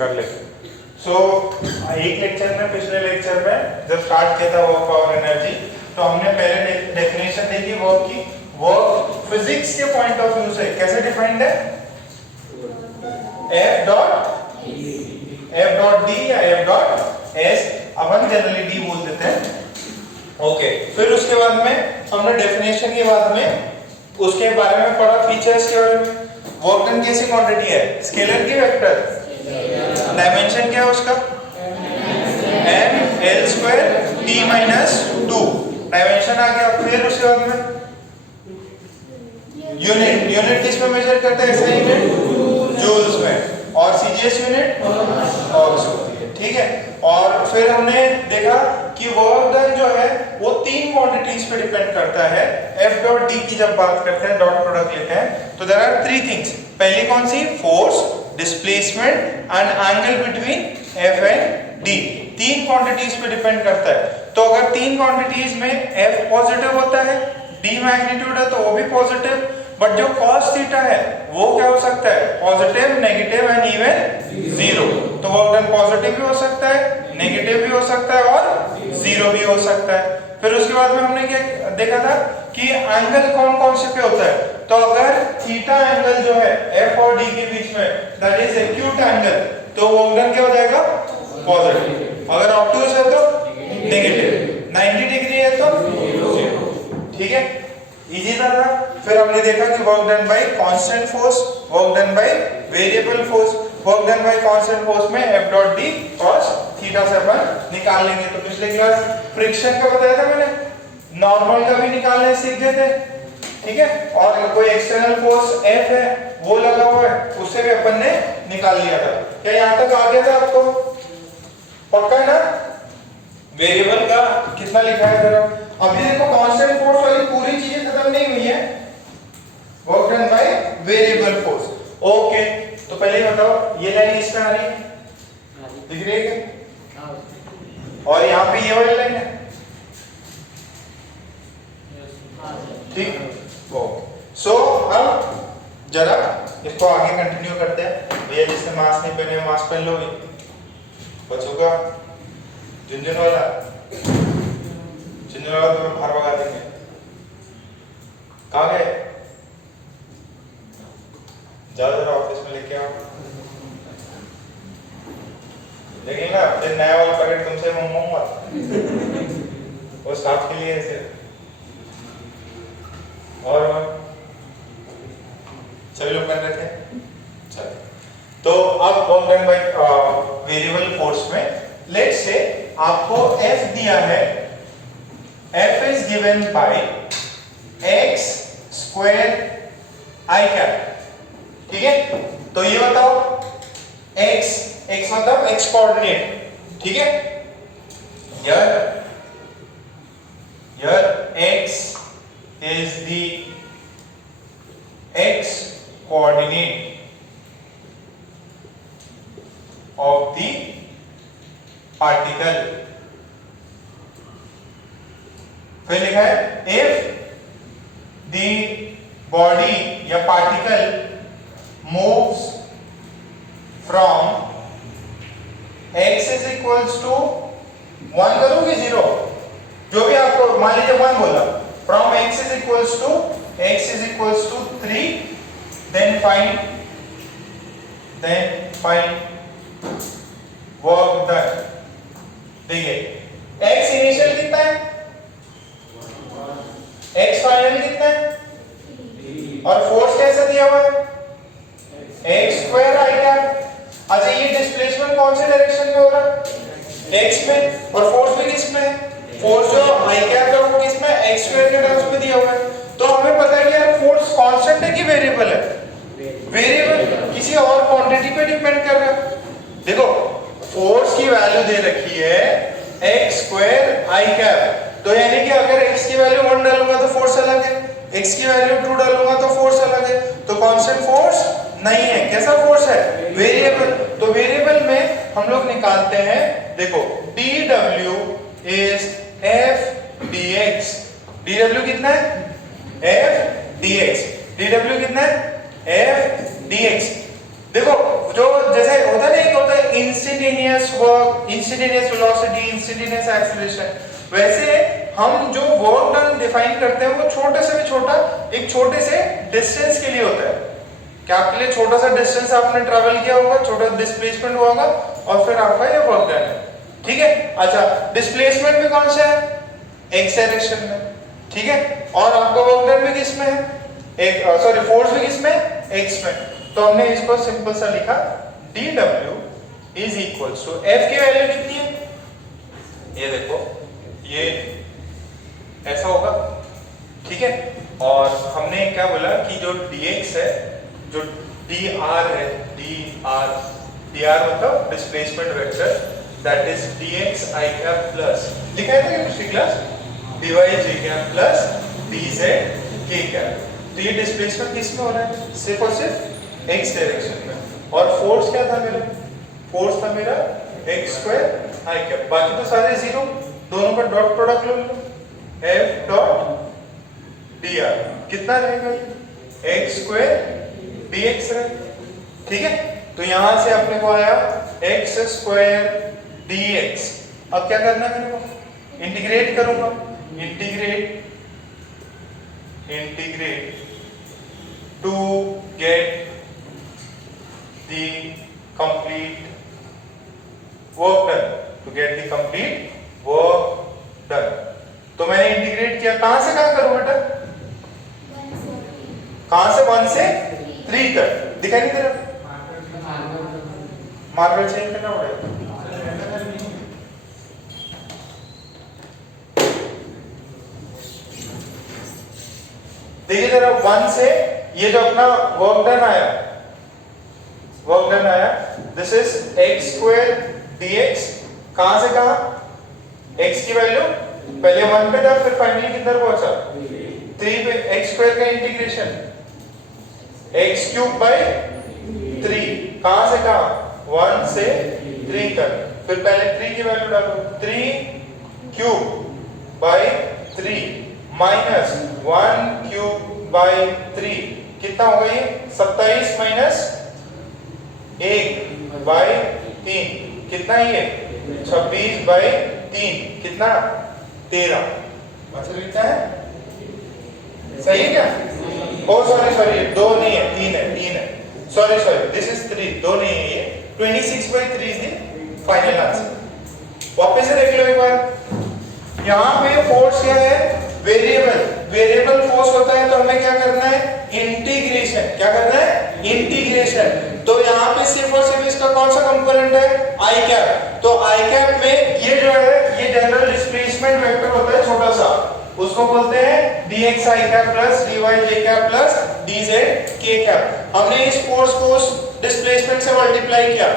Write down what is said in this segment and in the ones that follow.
कर ले। एक लेक्चर में, पिछले लेक्चर में जब स्टार्ट किया था वर्क पावर एनर्जी, तो हमने पहले डेफिनेशन देखी वर्क की। वर्क फिजिक्स के पॉइंट ऑफ व्यू से कैसे डिफाइंड है? F डॉट डी या F डॉट एस, अपन जनरली डी बोल देते हैं। ओके, फिर उसके बाद में हमने डेफिनेशन के बाद में उसके बारे में पढ़ा, फीचर्स के बारे में। वर्क डन कैसी क्वांटिटी है? स्केलर की वेक्टर? डायमेंशन क्या है उसका? m l square t minus 2 dimension आ गया। फिर उसके बाद में यूनिट किस में मेजर करते हैं? ऐसा यूनिट जूल्स में, और सीजीएस यूनिट ऑर्ग्स होती है, ठीक है। और फिर हमने देखा कि वर्क डन जो है वो 3 क्वांटिटीज पे डिपेंड करता है। F डॉट D की जब बात करते हैं, डॉट प्रोडक्ट लेते हैं, तो देयर आर 3 थिंग्स। पहली कौन सी? Force, displacement and angle between F and D। 3 quantities पे डिपेंड करता है। तो अगर 3 क्वांटिटीज में F पॉजिटिव होता है, D मैग्नीट्यूड है, तो वो भी पॉजिटिव, बट जो cos थीटा है वो क्या हो सकता है? Positive, negative and even zero. तो वर्क डन पॉजिटिव भी हो सकता है, नेगेटिव भी हो सकता है और जीरो भी हो सकता है। फिर उसके बाद में हमने क्या देखा था कि एंगल कौन कौन से पे होता है। तो अगर थीटा एंगल जो है F और D के बीच में, दैट इज एक्यूट एंगल, तो वर्क डन क्या हो जाएगा? पॉजिटिव। अगर ऑब्ट्यूज है तो नेगेटिव, 90 डिग्री है तो जीरो, ठीक है। इजी था। फिर हमने देखा कि work done bye constant force, work done by variable force. Work done bye constant force में F dot D cos theta से अपन निकाल लेंगे। तो पिछले क्लास फ्रिक्शन का बताया था मैंने, नॉर्मल का भी निकालने सीख गए थे, ठीक है। और कोई एक्सटर्नल फोर्स F है वो लगा हुआ है, उससे भी अपन ने निकाल लिया था। क्या यहां तक आ गया था आपको? पक्का है ना? वेरिएबल का कितना लिखा है जरा? अभी देखो कांस्टेंट फोर्स वाली पूरी चीजें खत्म नहीं हुई है। Work done by variable force. Okay, तो पहले ही बताओ, ये लाइन इसमें आ रही है, दिख रही है क्या? और यहाँ पे ये वाली लाइन है, ठीक। ओके, सो अब जरा इसको आगे कंटिन्यू करते हैं। भैया जिसने मास्क नहीं पहने मास्क पहन लोगे, बच्चों का झुंझुन वाला तो बाहर भगा देंगे। कहाँ गए? जाओ जरा ऑफिस में लेके आओ, लेकिन ना फिर नया वाला पैकेट तुमसे मंगवाऊंगा, वो स्टाफ के लिए है। और सभी लोग कर रहे थे, चलो। तो अब work done by variable force में लेट्स से आपको F दिया है, F is given by x square I cap, ठीक है। तो ये बताओ x मतलब x कोऑर्डिनेट, ठीक है। here x is the x coordinate of the particle। फिर लिखा है if the body या particle moves from x is equals to 1 करोगे 0, जो भी आपको मान लीजिए 1 बोला, from x is equals to 3, then find work done। देखिए x इनिशियल कितना है, x फाइनल कितना है, और फोर्स कैसे दिया हुआ है? x square I cap. अच्छा, ये डिस्प्लेसमेंट कौन से डायरेक्शन में हो रहा है? x में, और फोर्स भी किस में? फोर्स जो I कैप है वो किस में? x स्क्वायर के टर्म्स में दिया हुआ है। तो हमें पता है कि यार फोर्स कांस्टेंट है कि वेरिएबल है? वेरिएबल, किसी और क्वांटिटी पे डिपेंड कर रहा है। देखो फोर्स की वैल्यू दे रखी है x स्क्वायर I कैप, तो यानी कि अगर x की वैल्यू 1 डालूंगा तो फोर्स अलग है, x की वैल्यू 2 डालूंगा तो फोर्स अलग है। तो कांस्टेंट फोर्स नहीं है, कैसा फोर्स है? वेरिएबल। तो वेरिएबल में हम लोग निकालते हैं, देखो dw is f dx। dw कितना है? f dx। dw कितना है? f dx। देखो जो जैसे होता है ना, एक होता है instantaneous work, instantaneous velocity, instantaneous acceleration, वैसे हम जो वर्क डन डिफाइन करते हैं वो छोटे से भी छोटा एक छोटे से डिस्टेंस के लिए होता है। क्या आपके लिए छोटा सा डिस्टेंस आपने ट्रैवल किया होगा, छोटा डिस्प्लेसमेंट हुआ होगा और फिर आपका ये वर्क डन है। ठीक है, अच्छा डिस्प्लेसमेंट भी कौन सा है? एक्स डायरेक्शन में। ठीक है, और आपका वर्क डन भी किस में है? एक सॉरी फोर्स भी किस में? एक्स में। तो हमने इसको सिंपल सा लिखा dw is equals to f की वैल्यू कितनी है? ये देखो, ये ऐसा होगा। ठीक है, और हमने क्या बोला कि जो dx है, जो dr है, dr मतलब displacement vector, that is dx i cap plus, लिखा है ना पिछली class, dy j cap plus dz k cap. तो ये डिस्प्लेसमेंट किस में हो रहा है? सिर्फ और सिर्फ x डायरेक्शन में। और फोर्स क्या था मेरा? फोर्स था मेरा x स्क्वायर i कैप, बाकी तो सारे जीरो, दोनों का डॉट प्रोडक्ट लो, f डॉट dr कितना रहेगा? x स्क्वायर dx रहेगा। ठीक है, तो यहां से अपने को आया x स्क्वायर dx। अब क्या करना है मेरे को? इंटीग्रेट करूंगा, integrate to get the complete work done, to get the complete work done। तो मैंने इंटीग्रेट किया, कहां से कहां करूं बेटा? कहां से? 1 से 3 तक। दिखाई नहीं दे रहा? मार्कर चेंज करना पड़ेगा। देखिए जरा, 1 से ये जो अपना वर्क डन आया, this is x square dx। कहां से कहां? x की वैल्यू पहले 1 पे था, फिर फाइनली किधर पहुंचा? 3 पे। x स्क्वायर का इंटीग्रेशन x क्यूब बाय 3, कहां से कहां? 1 से 3 तक। फिर पहले 3 की वैल्यू डालो, 3 cube by 3 minus 1 cube by 3, कितना होगा ये? 27 माइनस 1 बाय 3, कितना ये? 26 बाय 3, कितना? 13। आंसर कितना है? सही है क्या? ओ सॉरी 2 नहीं है, 3 है। सॉरी दिस इज 3, 2 नहीं है ये। 26 by 3 is the final answer. वापस से देख लो एक बार, यहां पे फोर्स क्या है? वेरिएबल फोर्स होता है, तो हमें क्या करना है? इंटीग्रेशन। क्या करना है? इंटीग्रेशन। तो यहाँ पे सिर्फ और सिर्फ इसका कौन सा कंपोनेंट है? आई कैप। तो आई कैप में ये जो है, ये जनरल डिस्प्लेसमेंट वेक्टर होता है छोटा सा, उसको बोलते हैं dx i cap plus dy j cap plus dz k cap. हमने इस फोर्स को उस डिस्प्लेसमेंट से मल्टीप्लाई किया,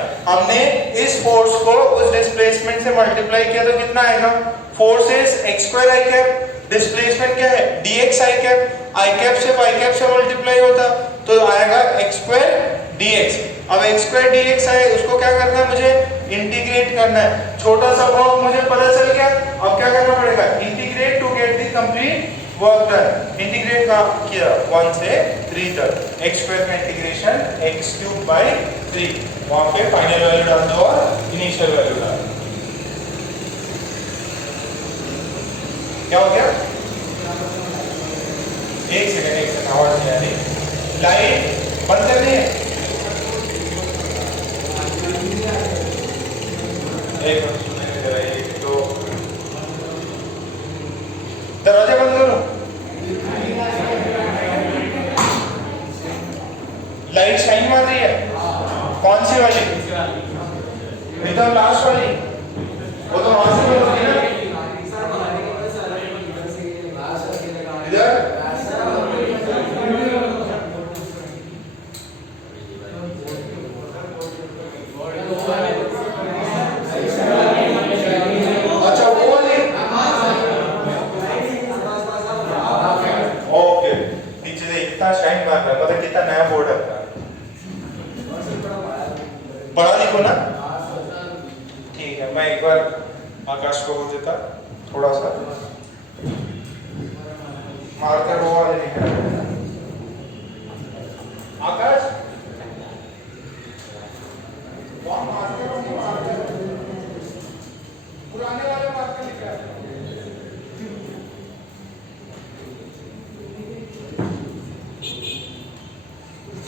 उस डिस्प्लेसमेंट से मल्टीप्लाई किया, तो कितना आएगा? Force is x square i cap, displacement क्या है? dx i cap, i cap से मल्टीप्लाई होता तो आएगा x स्क्वायर dx। अब x स्क्वायर dx आए, उसको क्या करना है? मुझे इंटीग्रेट करना है। छोटा सा वर्क मुझे पता चल गया, अब क्या करना पड़ेगा? Integrate to get the complete work done. Integrate का किया 1 से 3 तक, x स्क्वायर का इंटीग्रेशन x क्यूब बाय 3, वहां पे फाइनल वैल्यू डाल दो और इनिशियल वैल्यू डाल दो। क्या हो गया? एक सेकंड आवाज नहीं आ रही। लाइट बंद करनी है, एक तो दरवाजा बंद करो। लाइट शाइन मार रही है, कौन सी वाली? एकदम लास्ट वाली, वो तो वहां से बंद होगी ना। इधर शाइन मार रहा है, मतलब कितना नया बोर्ड है। बड़ा लिखो ना। ठीक है, मैं एक बार आकाश को बोल देता थोड़ा सा मारकर वो वाले लिखा। आकाश वहां मारकर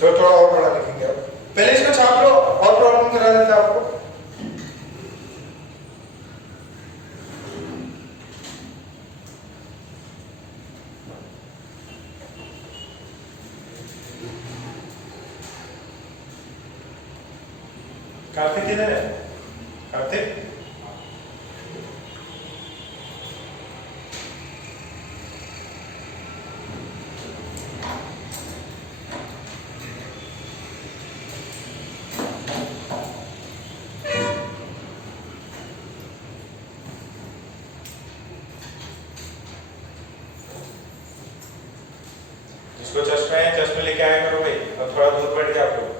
चलो थोड़ा और बड़ा लिखेंगे अब। पहले इसको छाप लो और प्रॉब्लम करा देते हैं आपको। कार्तिक किधर है? कार्तिक जिसको चश्मे है चश्मे लेके आया करो भाई, और थोड़ा दूर बैठ गया आप लोग।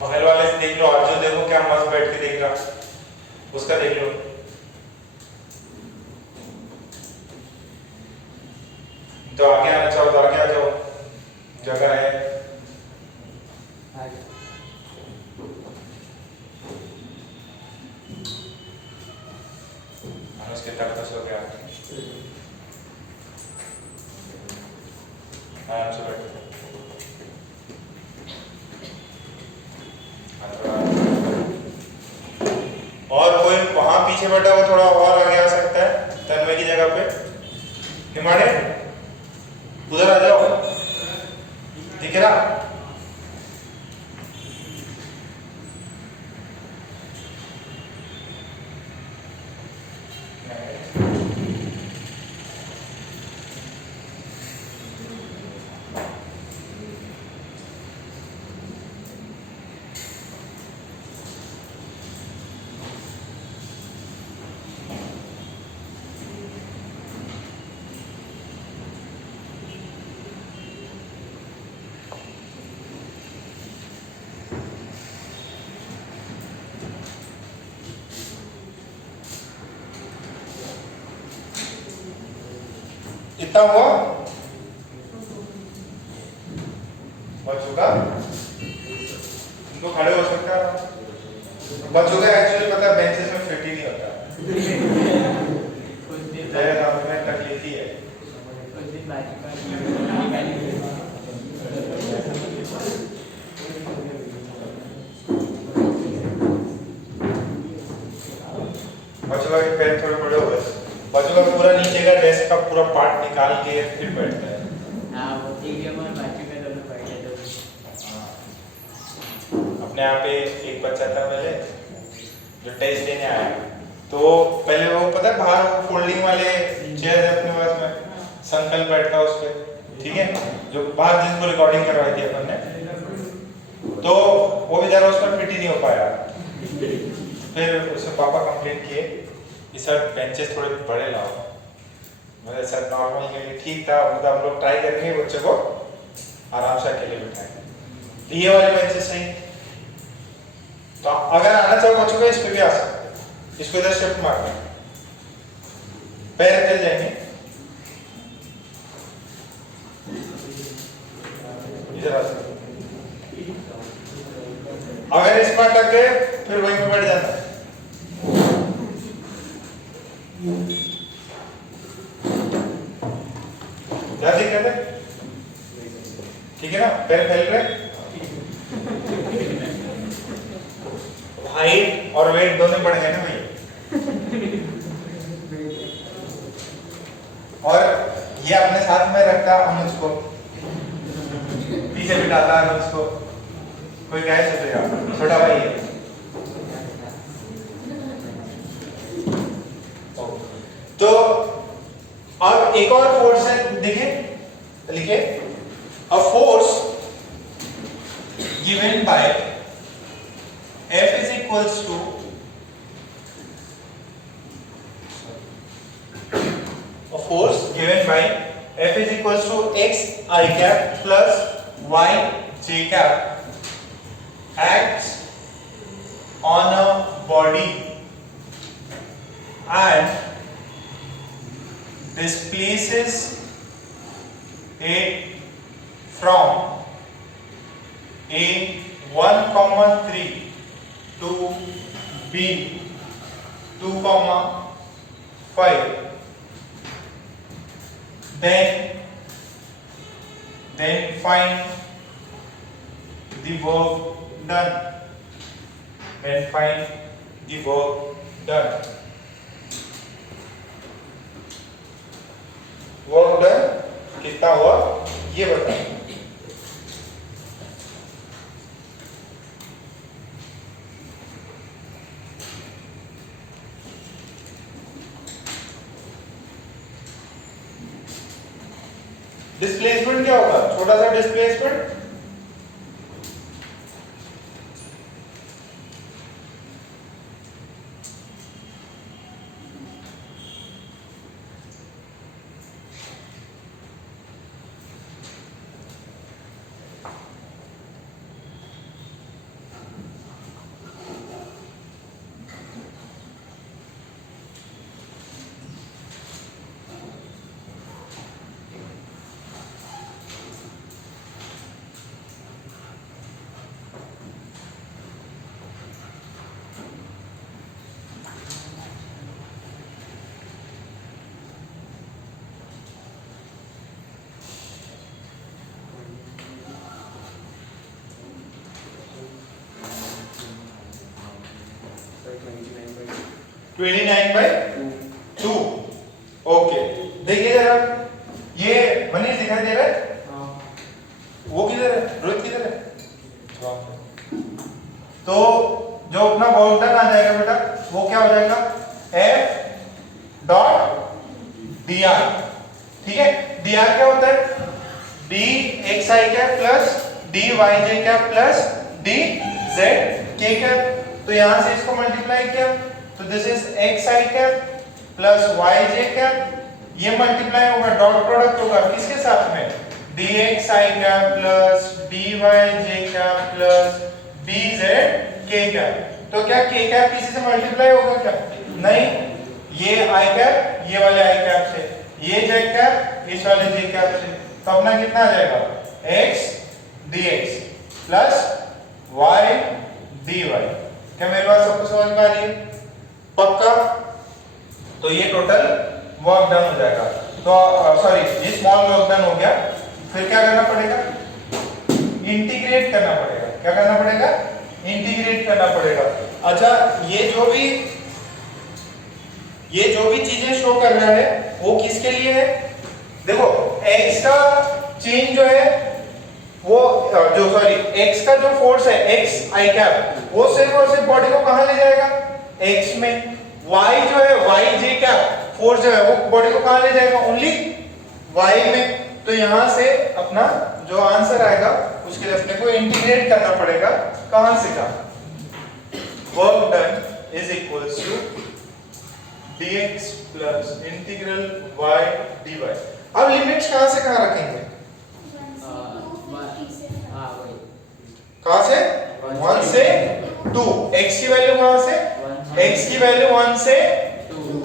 बगल वाले से देख लो, और जो देखो क्या मस्त बैठ के देख रहा, उसका देख लो। तो आगे आना चाहो तो आगे आ जाओ, जगह है। उसके तरफ हो गया, आराम से बैठो। और कोई वहां पीछे बैठा हुआ थोड़ा और आगे आ सकता है तन्मय की जगह पे। हिमालय उधर आ जाओ, दिख रहा? इतना हुआ? बच्चों का तुमको खड़े हो सकता है। बच्चों का एक्चुअली पता है बेंचेस में फिट ही नहीं होता। में तकलीफ ही है। बच्चों का पैर थोड़े बड़े हो गए, बच्चों का पूरा नीचे का डेस्क का पूरा पार्ट निकाल के फिर बैठता है। हाँ, वो ठीक है, मैं बाकी का दोनों बैठे थे। अपने यहाँ पे एक बच्चा था पहले जो टेस्ट देने आया, तो पहले वो पता है बाहर फोल्डिंग वाले चेयर है अपने पास में, संकल्प बैठता उस पे, ठीक है, जो बाहर जिसको रिकॉर्डिंग करवाई थी अपन ने, तो वो बेचारा उस पर फिट ही नहीं हो पाया। फिर उसके पापा कंप्लेंट किए कि सर बेंचेस थोड़े बड़े लाओ। मतलब सर नॉर्मल के लिए ठीक था, मतलब हम लोग ट्राई करेंगे बच्चे को आराम से अकेले बिठाएंगे। ये वाले बेंचेस सही, तो अगर आना चाहो बच्चों को इस पे भी आ सकते हैं, इसको इधर शिफ्ट मारना, पैर हिल जाएंगे, इधर आ सकते। अगर इस पर अटक गए फिर वहीं पे बैठ जाना। क्या दिक्कत है? ठीक है ना, पैर फैल रहे, हाइट और वेट दोनों बढ़ गए ना भाई। और ये अपने साथ में रखता अनुज को, पीछे बिठाता अनुज को, कोई क्या सोचेगा, छोटा भाई है। तो अब एक और फोर्स है, देखें, लिखे, a force given by F is equals to a force given by F is equals to x I cap plus y j cap acts on a body and displaces it from a 1,3 to B 2,5 then find the work done. Then find the work done. Work done कितना हुआ ये बताओ। Displacement क्या होगा, छोटा सा displacement twenty nine by two. Okay देखिए जरा, ये मनीष दिखाई दे रहा है? वो किधर है, रोहित किधर है? तो जो अपना वर्क डन आ जाएगा बेटा वो क्या हो जाएगा, F डॉट dr। ठीक है, dr क्या होता है, dxi cap plus dyj cap plus dzk cap. तो यहां से इसको मल्टीप्लाई किया तो this is xi cap plus yj cap, ये मल्टीप्लाई होगा, डॉट प्रोडक्ट होगा किसके साथ में, dxi cap plus dyj cap plus dzk cap. तो क्या k कैप किसी से मल्टीप्लाई होगा क्या, नहीं, ये i कैप ये वाले i कैप से, ये j कैप इस वाले j कैप से, तो अपना कितना आ जाएगा x dx plus y dy। क्या मेरे पास सबको समझ में आ रही है, पक्का? तो ये टोटल वर्क डन हो जाएगा। तो सॉरी, ये स्मॉल वर्क डन हो गया, फिर क्या करना पड़ेगा, इंटीग्रेट करना पड़ेगा। क्या करना पड़ेगा, इंटीग्रेट करना पड़ेगा। अच्छा, ये जो भी चीजें शो कर रहा है वो किसके लिए है, देखो x का चेंज जो है वो जो सॉरी x का जो फोर्स है x i कैप, वो सिर्फ और सिर्फ बॉडी को कहां ले जाएगा, x में। y जो है y j कैप फोर्स जो है वो बॉडी को कहां ले जाएगा, ओनली y में। तो यहां से अपना जो आंसर आएगा उसके लिए अपने को इंटीग्रेट करना पड़ेगा, कहां से कहां, work done is equals to dx plus integral y dy। अब लिमिट्स कहां से कहां रखेंगे, कहां से, 1 से 2, x की वैल्यू कहां से, x की वैल्यू 1 से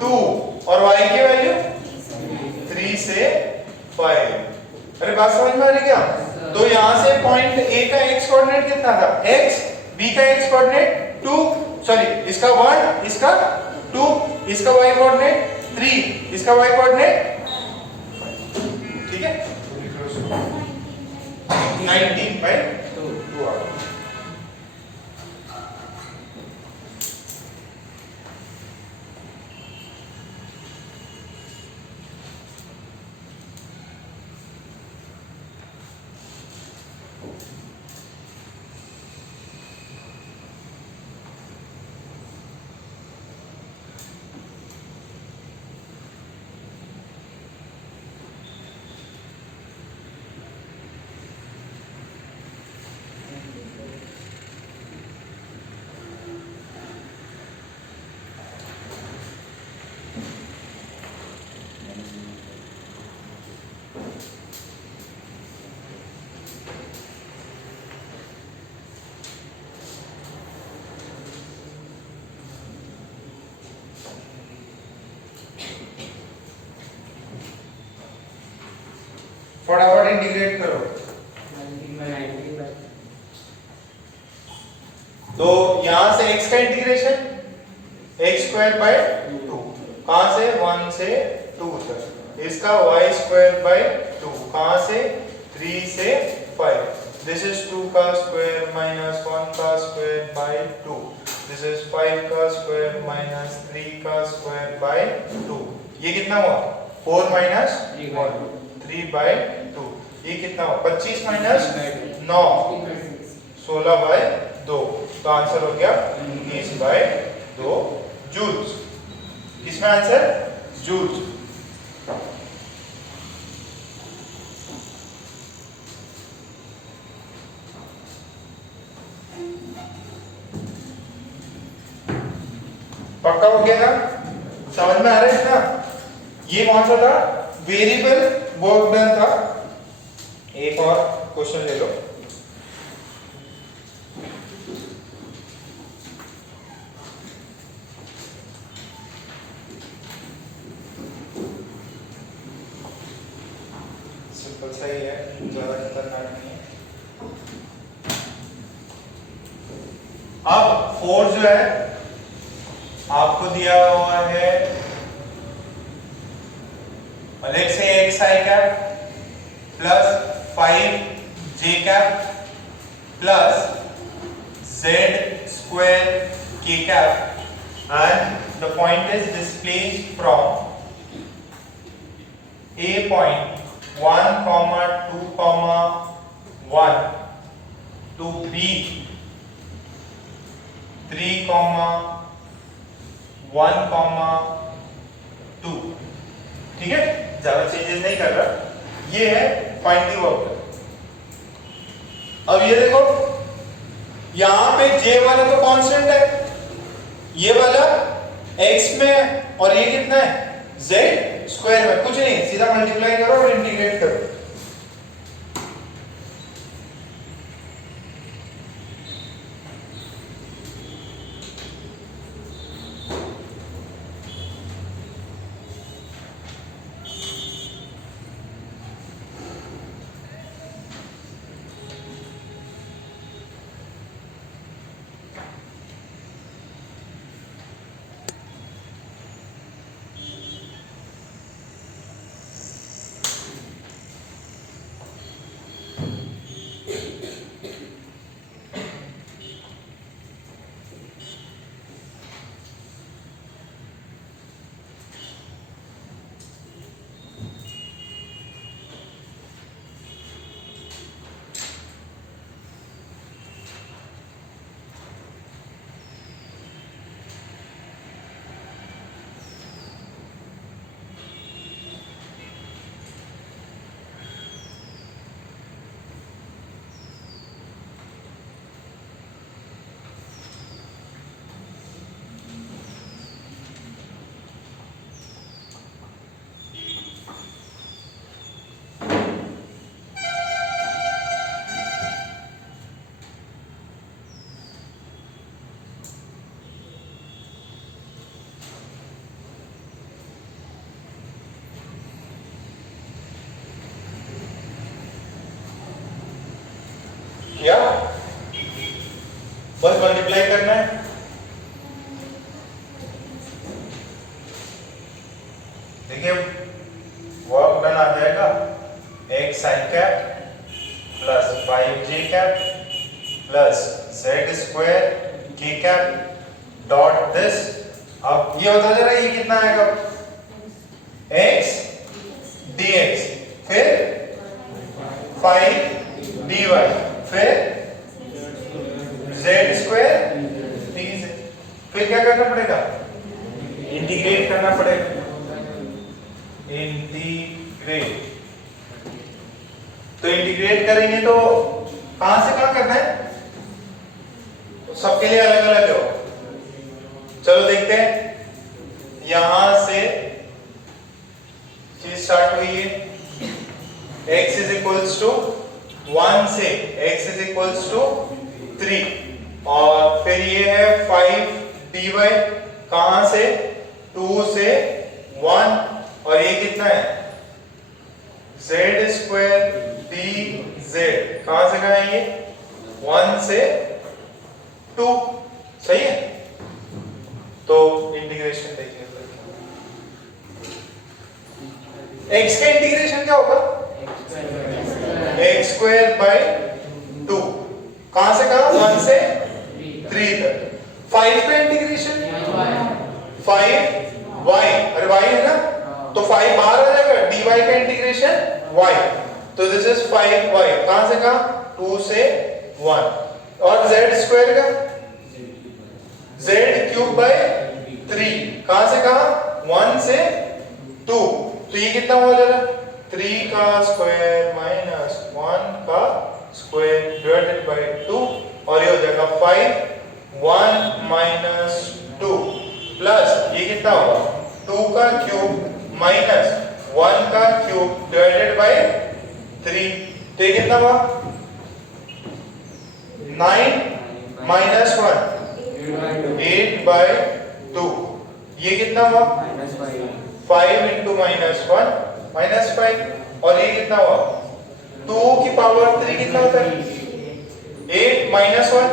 2 और y की वैल्यू 3 से 5। अरे बात समझ में आ रही क्या? तो यहां से पॉइंट A का x कोऑर्डिनेट कितना था, x, B का x कोऑर्डिनेट 2, सॉरी इसका 1, इसका 2, इसका y कोऑर्डिनेट 3, इसका y कोऑर्डिनेट 5। ठीक है, 19/2 आ गया। फटाफट इंटीग्रेट करो। तो यहां से x का इंटीग्रेशन x स्क्वायर बाय 2, कहां से 1 से 2 तक, इसका y स्क्वायर बाय 2, कहां से 3 से 5, दिस इज 2 का स्क्वायर माइनस 1 का स्क्वायर बाय 2, दिस इज 5 का स्क्वायर माइनस 3 का स्क्वायर बाय 2, ये कितना हुआ 4 माइनस 3 बाय 2, ये कितना हुआ 25 माइनस 9 16 बाय 2, तो आंसर हो गया 19 बाय 2 जूल्स। किसमें आंसर जूल्स। पक्का हो गया ना, समझ में आ रहा है ना। ये कौन सा था वेरिएबल वर्क डन था। एक और क्वेश्चन ले लो। सिंपल सा ही है, ज्यादा खतरनाक नहीं है। अब फोर्स जो है आपको दिया हुआ है, let's say x i cap plus 5 j cap plus z square k cap, and the point is displaced from A point 1, 2, 1 to B 3, 1, 2। ठीक है, ज्यादा चेंजेस नहीं कर रहा। ये है फाइंड द वर्क डन। अब ये देखो, यहां पे J वाला तो कांस्टेंट है, ये वाला x में, और ये कितना है z स्क्वायर में, कुछ नहीं, सीधा मल्टीप्लाई करो और इंटीग्रेट करो। क्या बस मल्टीप्लाई करना है। देखिए वर्क डन आ जाएगा x sin cap plus 5j cap plus z square k cap dot this. अब ये बता दे रहा है ये कितना आएगा, x dx, फिर 5 dy, फिर z स्क्वायर dz, फिर क्या करना पड़ेगा, इंटीग्रेट करना पड़ेगा, इंटीग्रेट। तो इंटीग्रेट करेंगे तो कहां से कहां करना है, सबके लिए अलग अलग हो। चलो देखते हैं, यहां से चीज स्टार्ट हुई है, x इज इक्वल्स टू 1 से x इज इक्वल्स टू 3, और फिर ये है 5 dy, कहां से 2 से 1, और ये कितना है z स्क्वायर dz, कहां से कहां है ये 1 से 2, सही है। तो इंटीग्रेशन देखिए, x का इंटीग्रेशन क्या होगा, x स्क्वायर बाय 2, कहां से कहां, 1 से 3 तक। 5 का इंटीग्रेशन 5y, अरे y है ना, तो 5 बाहर आ जाएगा, dy का इंटीग्रेशन y, तो दिस इज 5y, कहां से कहां, 2 से 1। और z स्क्वायर का z क्यूब बाय 3, कहां से कहां, 1 से 2, तो ये कितना हो जाएगा, 3 का स्क्वायर माइनस 1 का स्क्वायर डिवाइडेड बाय 2, और ये हो जाएगा 5, 1 माइनस 2 प्लस ये कितना होगा, 2 का क्यूब माइनस 1 का क्यूब डिवाइडेड बाय 3, तो ये कितना हुआ, 9 माइनस 1 8 बाय 2, ये कितना हुआ, 5 इंटू माइनस 1 माइनस 5, और ये कितना हुआ, 2 की पावर 3 कितना होता है, 8 माइनस 1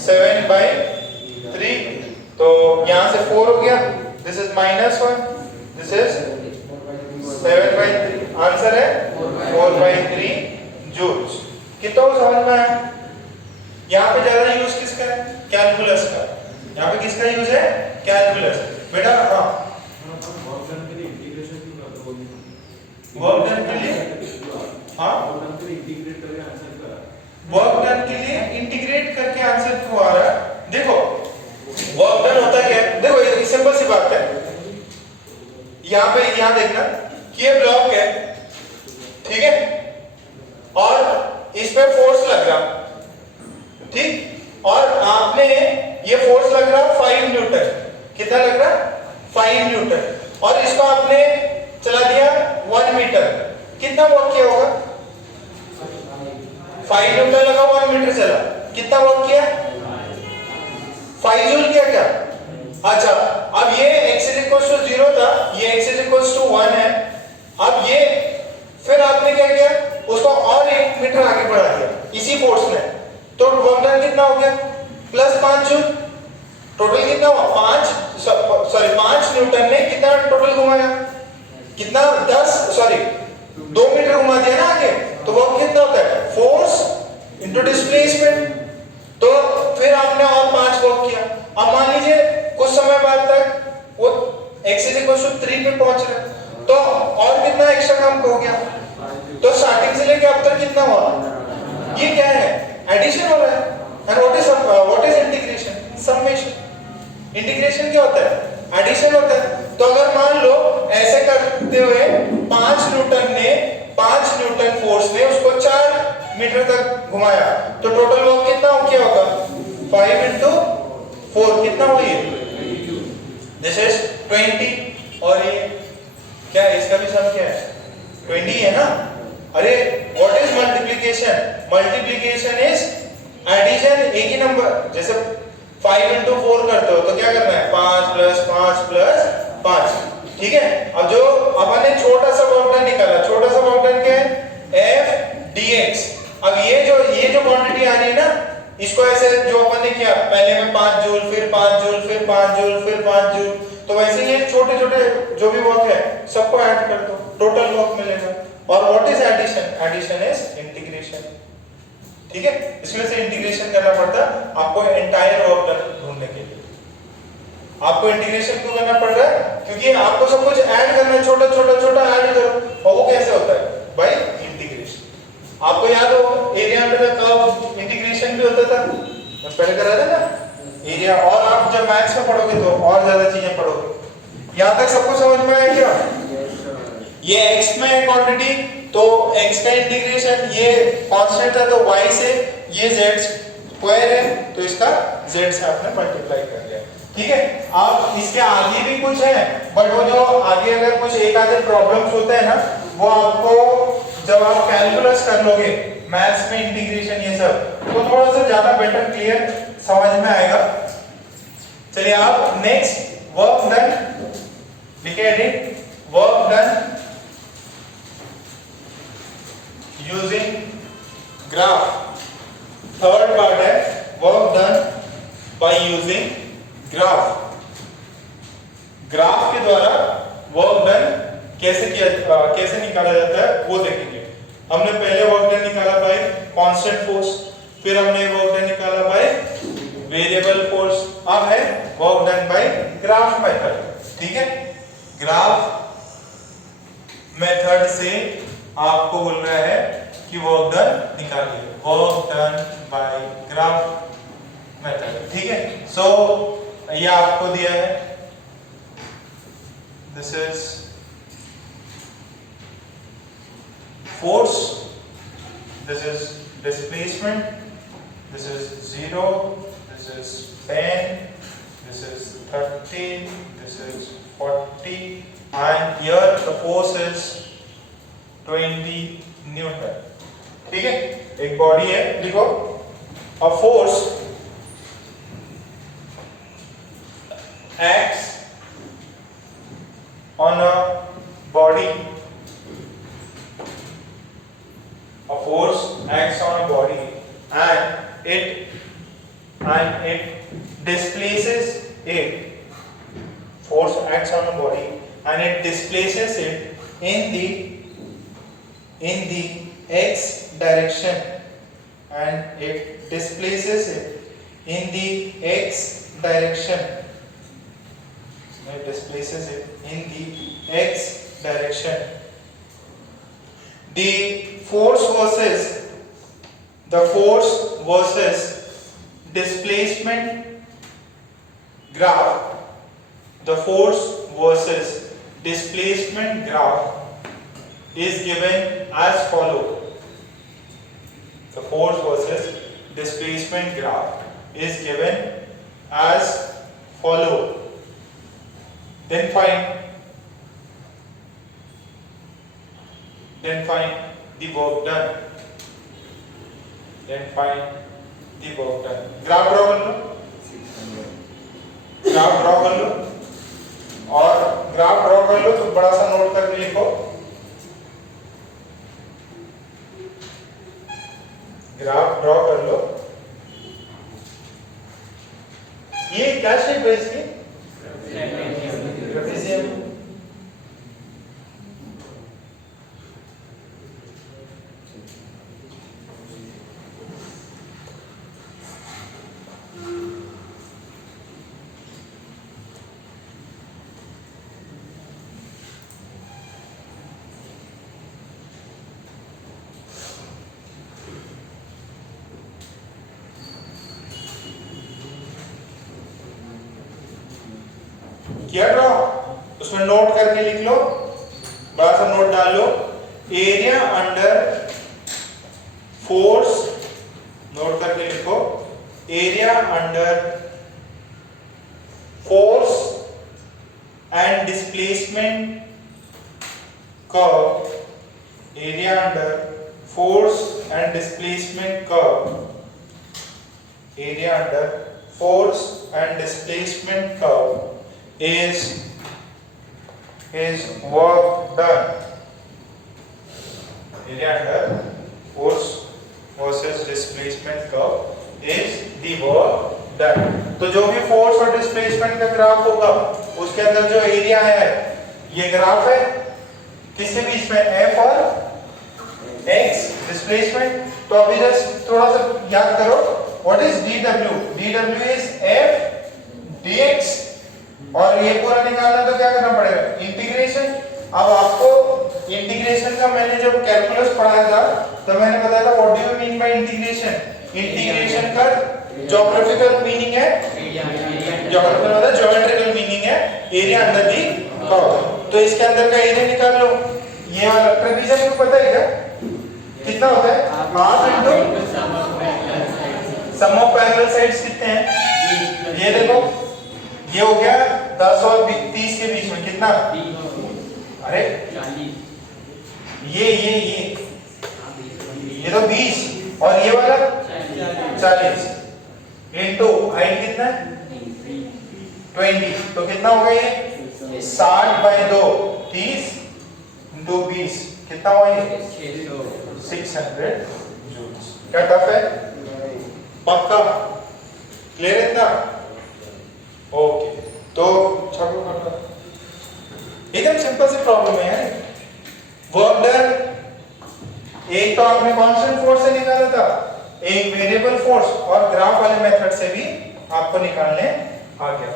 7 बाय 3, तो यहां से 4 हो गया, this is minus 1, this is 7 by 3, answer है 4 बाय 3 जूल्स। कितना समझ में आया। यहाँ पे ज्यादा यूज किसका है, कैलकुलस का, यहाँ पे किसका यूज है, कैलकुलस। बेटा हाँ, वर्क डन के लिए, हाँ वर्क डन के लिए इंटीग्रेट करके आंसर क्यों आ रहा है, देखो वर्क डन होता क्या है, देखो ये सिंपल सी बात है, यहाँ पे यहाँ देखना कि ये ब्लॉक है, ठीक है, और इस पे फोर्स लग रहा, ठीक, और आपने ये फोर्स लग रहा 5 न्यूटन, कितना लग रहा 5 न्यूटन, और इसको आपने चला दिया 1 मीटर, कितना वर्क किया होगा, 5 न्यूटन लगा 1 मीटर चला, कितना वर्क किया, 5 जूल किया क्या। अच्छा अब ये x = 0 था, ये x = 1 है, अब ये फिर आपने क्या किया, उसको और 1 मीटर आगे बढ़ा दिया इसी फोर्स ने, तो वर्क डन कितना हो गया, प्लस 5 जूल, टोटल कितना हुआ, 5 न्यूटन ने कितना टोटल घुमाया, कितना 2 मीटर घुमा दिया ना आगे, तो वर्क कितना होता है, फोर्स इनटू डिस्प्लेसमेंट, तो फिर आपने और 5 वर्क किया। अब मान लीजिए कुछ समय बाद तक वो x = 3 पे पहुंच रहा है, तो और कितना एक्स्ट्रा काम हो गया, तो स्टार्टिंग से लेके अब तक कितना हुआ, ये क्या है, एडिशन हो रहा है। And what is integration, summation. Integration क्या होता है, एडिशन होता है। तो अगर मान लो ऐसे करते हुए 5 न्यूटन फोर्स ने उसको 4 मीटर तक घुमाया, तो टोटल वर्क कितना हो गया होगा, 5 × 4 कितना हुआ, ये दिस इज 20, और ये क्या है, इसका भी सम क्या है, 20 है ना। अरे what is multiplication, multiplication is addition, एक ही नंबर, जैसे 5 × 4 करते हो तो क्या करना है, 5 + 5 + 5, ठीक है। अब जो अपन ने छोटा सा वर्क डन निकाला, छोटा सा वर्क डन क्या है, f dx। अब ये जो क्वांटिटी आ रही है ना, इसको ऐसे जो अपन ने किया, पहले में 5 जूल, फिर 5 जूल, फिर 5 जूल, फिर 5 जूल, तो वैसे ये छोटे छोटे जो भी वर्क है सबको ऐड कर दो, टोटल वर्क मिलेगा। और what is addition, addition is integration, ठीक है। इसमें से इंटीग्रेशन करना पड़ता है आपको एंटायर वर्क डन ढूंढने के लिए। आपको इंटीग्रेशन क्यों करना पड़ रहा है, क्योंकि आपको सब कुछ ऐड करना है, छोटा छोटा छोटा ऐड करो, और वो कैसे होता है, बाय इंटीग्रेशन। आपको याद हो area under the curve integration भी होता था, मैं पहले करा था ना एरिया, और आप जब मैथ्स में पढ़ोगे तो और ज्यादा चीजें पढ़ोगे। यहां तक सबको समझ में आया क्या, ये x में क्वांटिटी, तो x का इंटीग्रेशन, ये कांस्टेंट है तो y से, ये z स्क्वायर है तो इसका z से आपने मल्टीप्लाई कर लिया, ठीक है। अब इसके आगे भी कुछ है, बट वो जो आगे अगर कुछ एक आधे प्रॉब्लम्स होते हैं ना, वो आपको जब आप कैलकुलस कर लोगे मैथ्स में इंटीग्रेशन ये सब, तो थोड़ा सा ज्यादा बेटर क्लियर समझ में आएगा। चलिए आप नेक्स्ट वर्क डन लिखे, work done using graph, third part है work done by using graph. Graph के द्वारा वर्क डन कैसे निकाला जाता है वो देखेंगे। हमने पहले वर्क डन निकाला बाय कांस्टेंट फोर्स, फिर हमने वर्क डन निकाला बाय वेरिएबल फोर्स, अब है work done bye graph method. ठीक है, ग्राफ मेथड से आपको बोल रहा है कि वर्क डन निकालिए, work done bye graph method. ठीक है, सो ये आपको दिया है, this is force, this is displacement, this is 0, this is 10, this is 30, this is 40, and here the force is 20 Newton। ठीक है, एक बॉडी है, लिखो a force acts on a body, a force acts on a body and it displaces it, force acts on a body and it displaces it in the x direction, and it displaces it in the x direction, it displaces it in the x direction. The force versus displacement graph, the force versus displacement graph is given as follow. The force versus displacement graph is given as follow. Then find the work done. Then find the work done. Graph draw कर लो, graph draw कर लो, और graph draw कर लो तो बड़ा सा note करके लिखो, graph draw कर लो। ये क्या शेप है इसकी? ट्रेपेजियम। किया ड्रॉ, उसमें नोट करके लिख लो, बड़ा सा नोट डाल लो, एरिया अंडर फोर्स, नोट करके लिखो, area under force and displacement curve, area under force and displacement curve, area under force and displacement curve is work done. Area under force versus displacement curve is the work done. तो जो भी force और displacement का graph होगा उसके अंदर जो area है, ये ग्राफ है किसके बीच में, F और X डिस्प्लेसमेंट। तो अभी जस्ट थोड़ा सा याद करो, what is dW? dW is F dx, और ये पूरा निकालना तो क्या करना पड़ेगा, इंटीग्रेशन। अब आपको इंटीग्रेशन का मैंने जब कैलकुलस पढ़ाया था तो मैंने बताया था what do you mean by integration. Integration का ज्योग्राफिकल मीनिंग है, ज्योग्राफिकल मतलब ज्योमेट्रिकल मीनिंग है एरिया अंडर दी कर्व। तो इसके अंदर का एरिया निकाल लो। ये वाला ट्रेपेजियम को पता है क्या कितना होता है, half into sum of parallel sides कितने हैं, ये देखो ये हो गया 10 और 30 के बीच में कितना, अरे ये तो 20 और ये वाला 40 इनटू हाइट कितना 20, तो कितना होगा ये 60/2, 30 इनटू 20 कितना हुआ ये 600 जूल्स। क्या टफ है? पक्का क्लियर है इतना? ओके, तो छापो कर दो। एकदम सिंपल सी प्रॉब्लम है यार। वर्क डन, एक तो आपने कांस्टेंट फोर्स से निकाला था, एक वेरिएबल फोर्स, और ग्राफ वाले मेथड से भी आपको निकालने आ गया।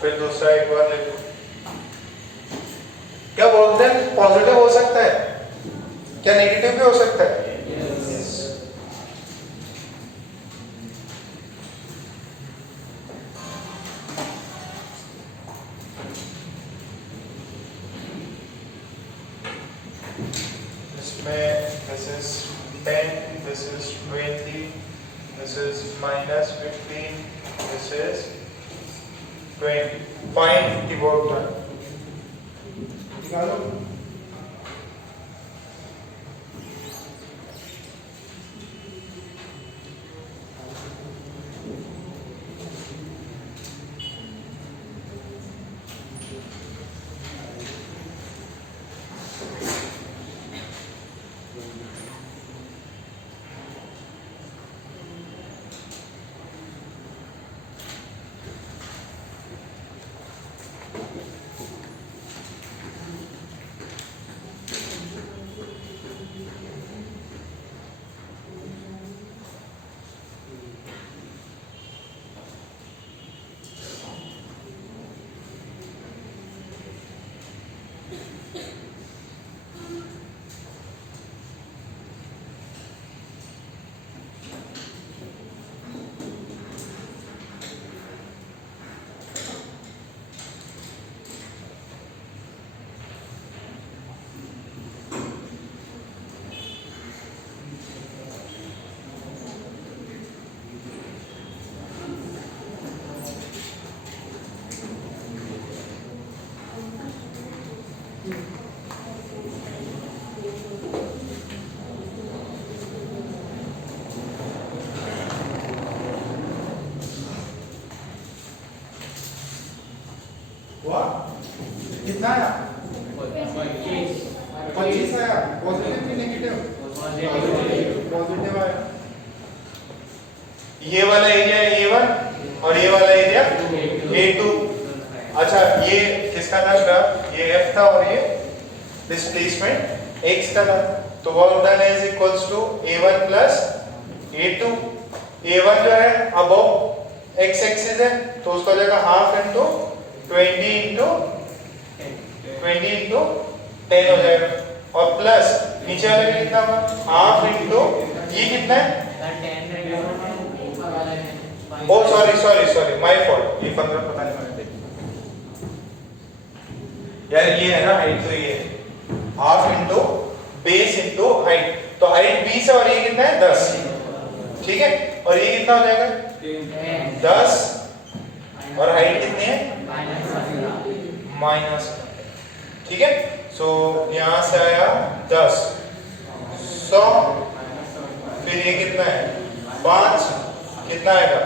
फिर दूसरा एक बार ले लो। क्या वर्क डन पॉजिटिव हो सकता है? क्या नेगेटिव भी हो सकता है? Yes. इसमें this is 10, this is 20, this is -15, this is 20. Find the work done. निकालो। कितना आया? 25 आया। पॉजिटिव कि नेगेटिव? पॉजिटिव आया। ये वाला एरिया A1 और ये वाला एरिया A2। अच्छा, ये किसका था ग्राफ? ये F था और ये डिस्प्लेसमेंट X का था। तो work done is equals to A1 plus A2। A1 जो है अबव X एक्सिस है, तो उसका जगह हाफ इनटू 20 इंटू 10 हो जाएगा, और प्लस नीचे वाले में कितना होगा? हाफ इंटू ये कितना है? ओ सॉरी माय फॉल्ट, ये 15 पता नहीं मैंने यार, ये है ना हाइट, तो ये half into base into height, तो हाइट 20 है और ये कितना है? 10। ठीक है, और ये कितना हो जाएगा? 10, और हाइट कितनी है? माइनस। ठीक है, सो यहां से आया 10, 100, फिर ये कितना है? 5, कितना आएगा?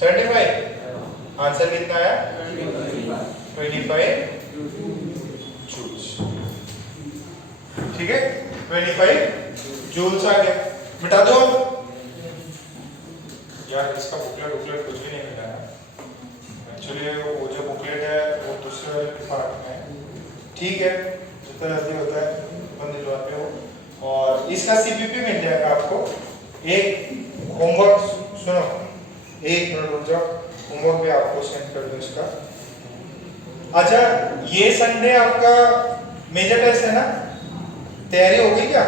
75। आंसर कितना आया? 25 जूल्स। ठीक है, 25 जूल्स आ गया। मिटा दो यार, इसका बुकलेट कुछ भी नहीं मिला है एक्चुअली। वो जो बुकलेट है वो दूसरे पार्ट में है। ठीक है, जितना जल्दी होता है अपन दिलवाते हो, और इसका सीपीपी मिल जाएगा आपको। एक होमवर्क सुनो, एक मिनट रुक जाओ, होमवर्क भी आपको सेंड कर दो इसका। अच्छा, ये संडे आपका मेजर टेस्ट है ना? तैयारी हो गई क्या?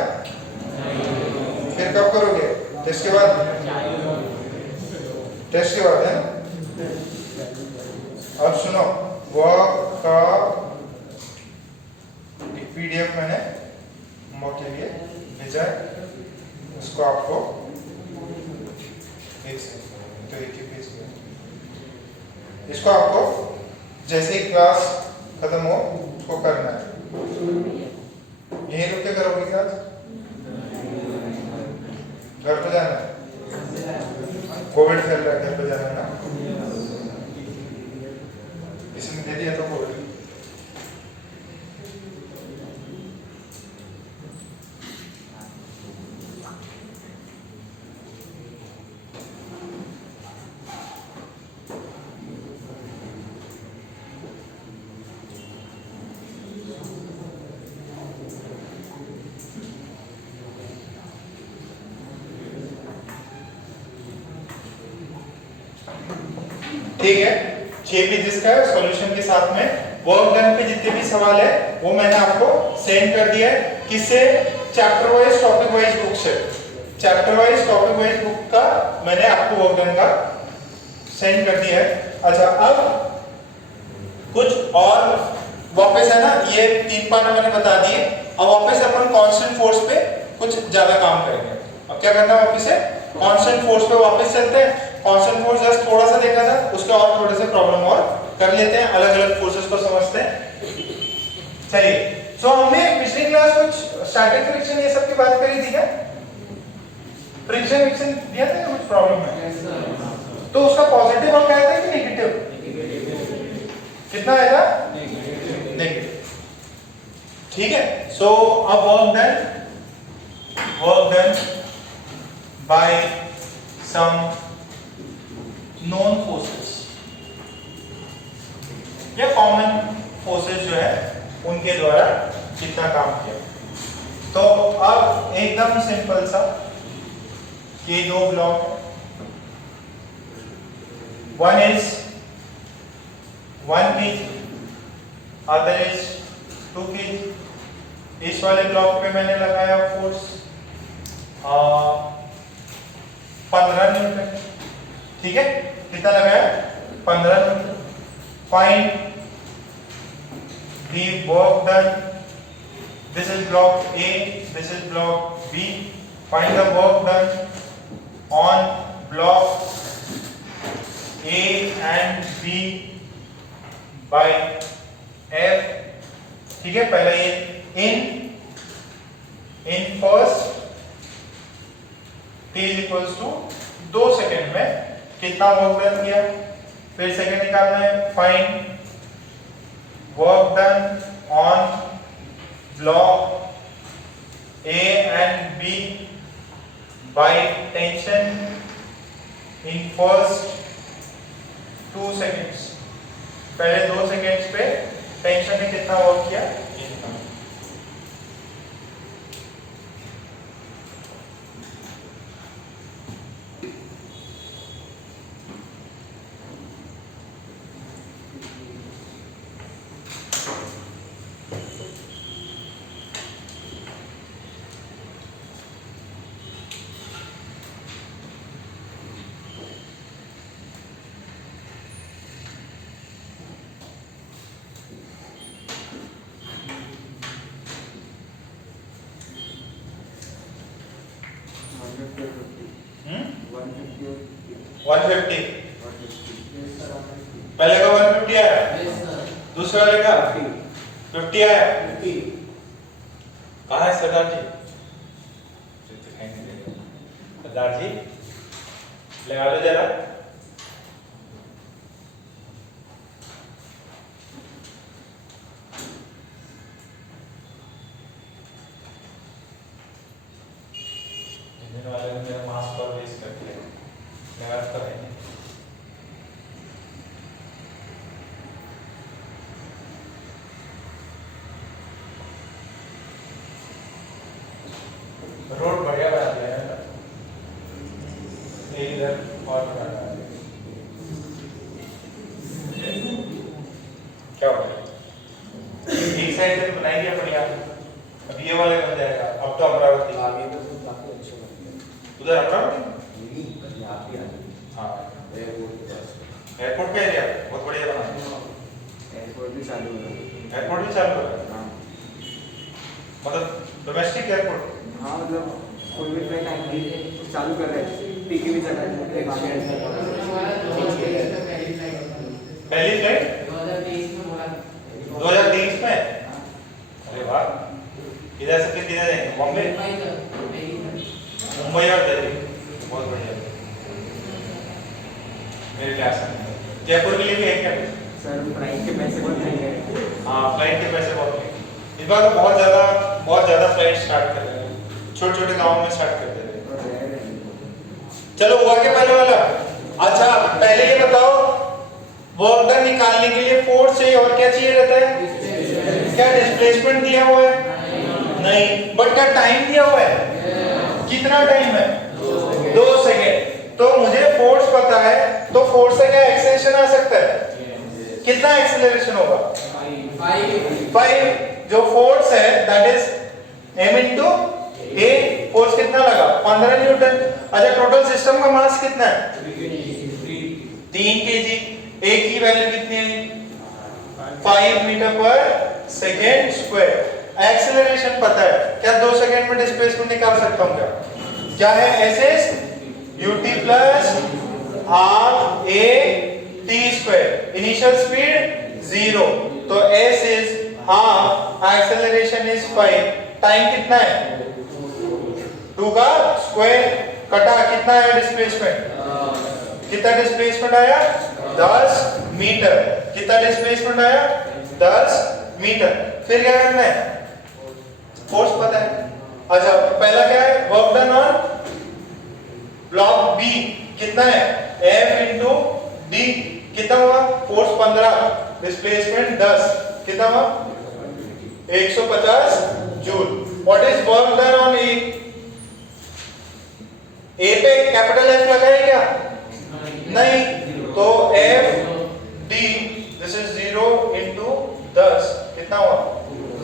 फिर कब करोगे? टेस्ट के बाद? टेस्ट के बाद है। अब सुनो, वर्क का एक पीडीएफ मैंने होमवर्क के लिए भेजा है, उसको आपको तो एक ही पेज में, इसको आपको जैसे ही क्लास खत्म हो उसको करना है। यही रुक के करोगे क्लास? घर पे जाना है, कोविड फैल रहा है, घर पे जाना है ना, इसने दे दिया तो कोविड। ठीक है, 6 पेजेस का सॉल्यूशन के साथ में वर्क डन पे जितने भी सवाल है वो मैंने आपको सेंड कर दिया है। किससे? Chapter wise topic wise book से। Chapter wise topic wise book का मैंने आपको वर्क डन का सेंड कर दिया है। अच्छा, अब कुछ और वापस है ना, ये 3 पार्ट मैंने बता दिए। अब वापस अपन कांस्टेंट फोर्स पे कुछ ज्यादा काम करेंगे। अब क्या करना है, वापस से कांस्टेंट फोर्स पे वापस चलते हैं। कांस्टेंट फोर्स जस्ट थोड़ा सा देखा था, उसके और थोड़े से प्रॉब्लम और कर लेते हैं, अलग अलग फोर्सेस को समझते हैं। चलिए, सो हमने पिछली क्लास कुछ स्टैटिक फ्रिक्शन ये सब की बात करी थी क्या? फ्रिक्शन विक्शन दिया था कुछ प्रॉब्लम है? तो उसका पॉजिटिव हम कहते हैं कि नेगेटिव? कितना आएगा? नेगेटिव। ठीक है, सो अब work done by some non forces या कॉमन फोर्सेस जो है उनके द्वारा कितना काम किया। तो अब एकदम सिंपल सा, ये 2 ब्लॉक है, one is 1 kg, other is 2 kg। इस वाले ब्लॉक पे मैंने लगाया फोर्स 15 न्यूटन। ठीक है, कितना लगाया? 15 Newton. Find the work done. This is block A, this is block B. Find the work done on block A and B by F. ठीक है, पहले ये in first t is equals to 2 second में कितना work done किया। फिर second निकालना है, find work done on block A and B by tension in first 2 seconds। पहले 2 सेकेंड्स पे टेंशन ने कितना वर्क किया? पहले का 150 आया, दूसरे वाले का 50 आया। कहाँ है सरदार जी? सरदार जी लगा लो जरा। वाले ने मेरा मास्क और वेस्ट कर दिया, लगा तो है नहीं। रोड बढ़िया बना दिया है ना, इधर और बना दिया। क्या हो गया? एक साइड से बनाई दिया बढ़िया, अब ये वाले बन जाएगा। अब तो अमरावती आगे तो काफी अच्छे बनते हैं। उधर अमरावती यहाँ पे हाँ, एयरपोर्ट का एरिया बहुत बढ़िया बना है। एयरपोर्ट भी चालू हो रहा है। एयरपोर्ट भी चालू हो रहा है, मतलब डोमेस्टिक एयरपोर्ट। हाँ, मतलब कोई भी फ्लाइट आएंगी चालू कर रहे हैं, पीके भी चल रहा है। पहली फ्लाइट 2023 में। अरे वाह, इधर से किधर जाएंगे? बॉम्बे, मुंबई और दिल्ली। जयपुर के लिए भी है क्या? सर फ्लाइट के पैसे बहुत महंगे हैं। हाँ फ्लाइट के पैसे बहुत महंगे इस बार तो बहुत ज़्यादा फ्लाइट स्टार्ट कर रहे हैं, छोटे छोटे गाँव में स्टार्ट कर दे रहे हैं। चलो हुआ के पहले वाला। अच्छा पहले ये बताओ वर्क डन निकालने के लिए फोर्स चाहिए और क्या चाहिए रहता है? क्या डिस्प्लेसमेंट दिया हुआ है? नहीं। बट क्या टाइम दिया हुआ है? कितना टाइम है? 2 सेकेंड। तो मुझे फोर्स पता है तो फोर्स से क्या एक्सेलरेशन आ सकता है? कितना एक्सेलरेशन होगा? 5। जो फोर्स है that is m into a, force कितना लगा? 15 न्यूटन। अच्छा टोटल सिस्टम का मास कितना है? 3 kg। a की वैल्यू कितनी है? 5 मीटर पर सेकेंड स्क्वायर। एक्सेलरेशन पता है, क्या 2 सेकेंड में डिस्प्लेसमेंट निकाल सकता हूं? क्या है? S ut plus half a t square. Initial speed 0 तो s is half, acceleration is 5, time कितना है? 2 का स्क्वायर कटा कितना है डिस्प्लेसमेंट? कितना डिस्प्लेसमेंट आया? 10 मीटर। कितना डिस्प्लेसमेंट आया? 10 मीटर। फिर क्या करना है? फोर्स पता है। अच्छा पहला क्या है? Work done on block B कितना है? F into D. कितना हुआ? फोर्स 15, डिस्प्लेसमेंट 10, कितना हुआ? 150 joule. What is work done on A? A पे कैपिटल F लगा है क्या? नहीं। तो F D this is 0 into 10, कितना हुआ?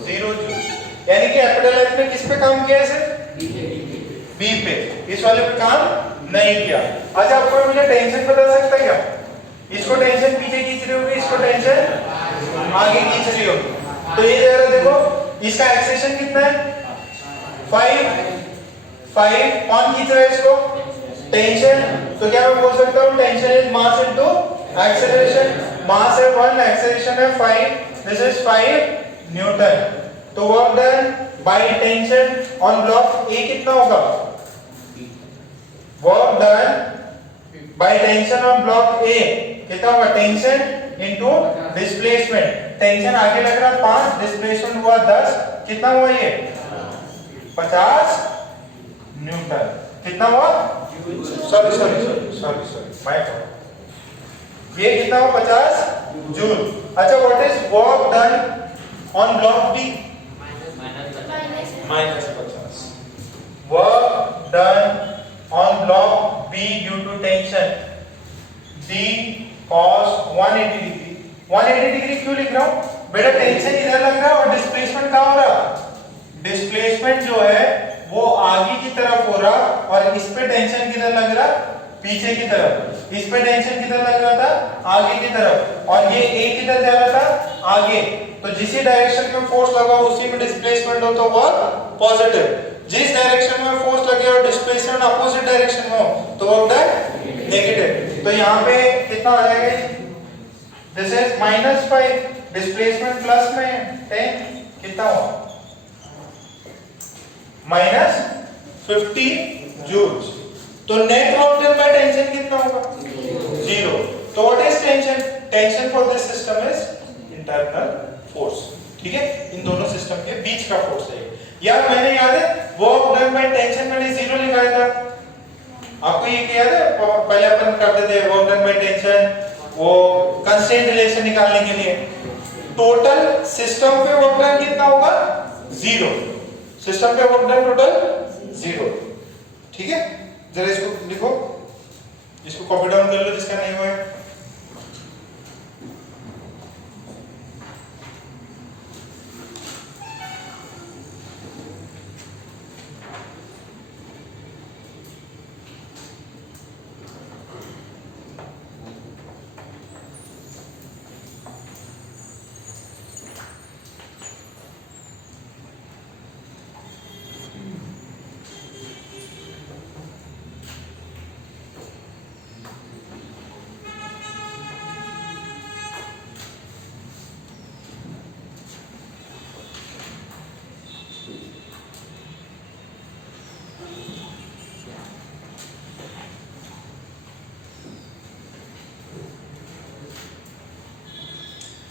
0 जूल। यानी कि कैपिटल F ने किस पे काम किया है? सिर्फ बी पे, इस वाले पे काम नहीं किया। अच्छा आपको मुझे टेंशन बता सकता है क्या? इसको टेंशन पीछे खींच रही होगी, इसको टेंशन आगे खींच रही होगी। तो ये जरा देखो इसका एक्सेलेरेशन कितना है? 5। कौन खींच रहा है इसको? टेंशन। तो क्या मैं बोल सकता हूँ tension is mass into acceleration. Mass है 1, एक्सेलरेशन है 5, दिस इज 5 न्यूटन। तो work done by tension on block A कितना होगा? Work done by tension on block A कितना होगा? Tension into displacement. टेंशन आगे लग रहा 5, डिस्प्लेसमेंट हुआ 10, कितना हुआ ये? 50 न्यूटन। कितना हुआ? Sorry my fault. ये कितना हुआ? 50 जूल। अच्छा what is work done on block B? -50। Work done on block B due to tension d cos 180 degree. 180 degree क्यों लिख रहा हूं बेटा? टेंशन इधर लग रहा है और डिस्प्लेसमेंट कहां हो रहा? डिस्प्लेसमेंट जो है वो आगे की तरफ हो रहा और इस पे टेंशन किधर लग रहा? पीछे की तरफ। इस पे टेंशन किधर लग रहा था? आगे की तरफ। और ये a किधर जा रहा था? आगे। तो जिस डायरेक्शन में फोर्स लगा उसी में डिस्प्लेसमेंट हो तो वर्क पॉजिटिव। जिस डायरेक्शन में फोर्स लगे और डिस्प्लेसमेंट अपोजिट डायरेक्शन में हो तो वर्क डन नेगेटिव। तो यहाँ पे कितना आ जाएगा? दिस इज -5, डिस्प्लेसमेंट प्लस में 10, कितना हुआ? -50 जूल्स। तो net work done by tension कितना होगा? 0। तो what is tension? Tension for this system is internal force. ठीक है, इन दोनों सिस्टम के बीच का फोर्स है। यार मैंने याद है वर्क डन बाय टेंशन मैंने 0 लिखाया था, आपको ये याद है? पहले अपन करते थे वर्क डन बाय टेंशन वो कंस्ट्रेंट रिलेशन निकालने के लिए। टोटल सिस्टम पे वर्क डन कितना होगा? 0। सिस्टम पे वर्क डन टोटल 0। ठीक है, जरा इसको लिखो, इसको कॉपी डाउन कर लो जिसका नहीं हुआ है।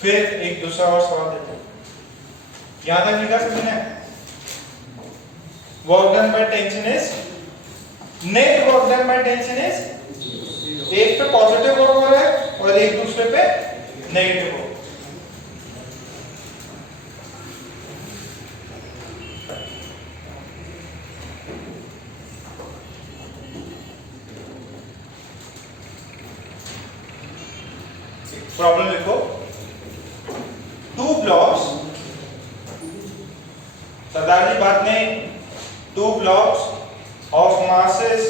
फिर एक दूसरा और सवाल देते हैं, यहां तक लिखा सबने? Work done by tension is net work done by tension is, एक पे पॉजिटिव वर्क हो रहा है और एक दूसरे पे नेगेटिव वर्क। प्रॉब्लम लिखो, टू ब्लॉक्स, सरदार जी बात नहीं, two blocks of masses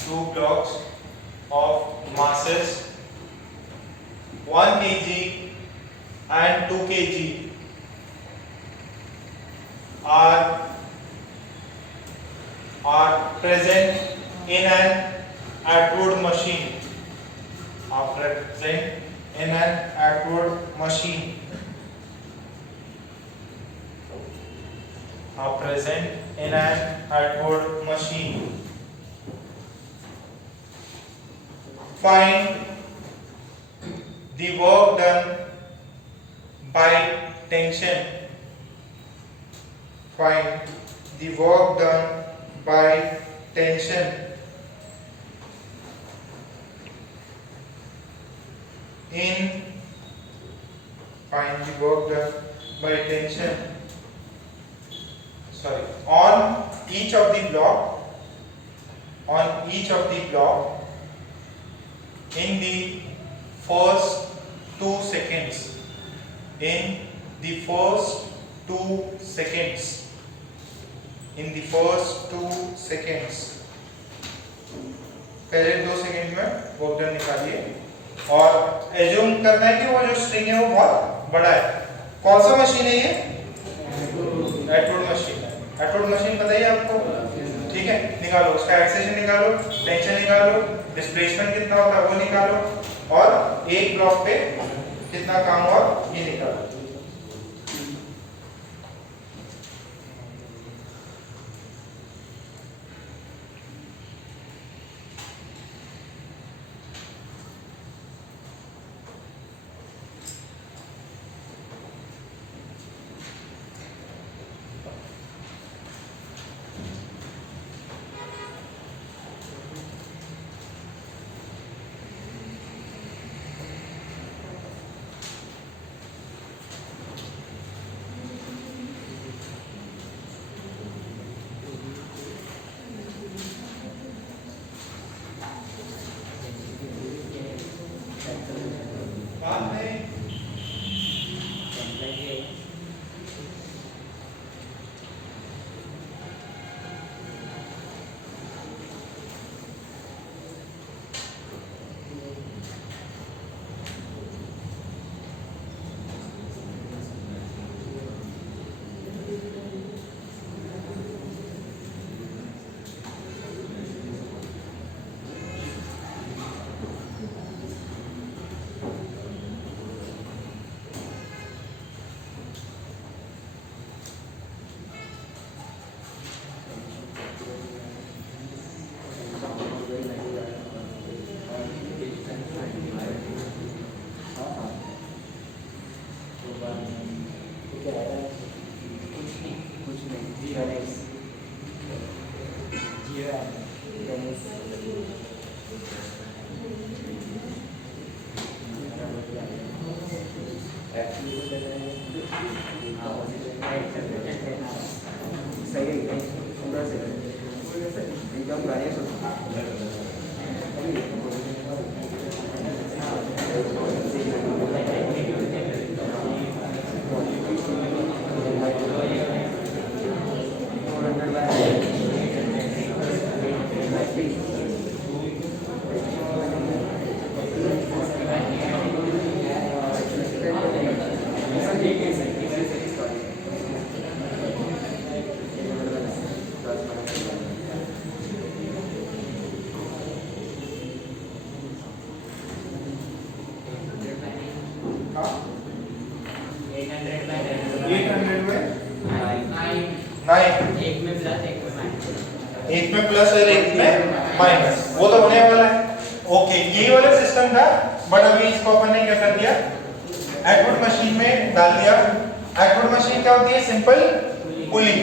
two blocks of masses 1 kg and 2 kg are present in an Atwood machine, are present in an Atwood machine, are present in an Atwood machine. Find the work done by tension. Find the work done by tension in. Find the work done by tension. Sorry, on each of the block. On each of the block. In the first 2 seconds, in the first 2 seconds, in the first 2 seconds, पहले 2 second में work done निकालिए और assume करना है कि वो जो string है वो बहुत बड़ा है। कौन सा मशीन है ये? एटवुड मशीन है। एटवुड मशीन पता ही है आपको, ठीक है? निकालो उसका एक्सेशन, निकालो टेंशन, निकालो डिस्प्लेसमेंट कितना होता है वो निकालो और एक ब्लॉक पे कितना काम हुआ ये निकालो। एक में प्लस और एक में माइनस, वो तो होने वाला है। ओके, यही वाला सिस्टम था, बट अभी इसको अपन ने क्या कर दिया, एटवुड मशीन में डाल दिया। एटवुड मशीन क्या होती है, सिंपल पुली।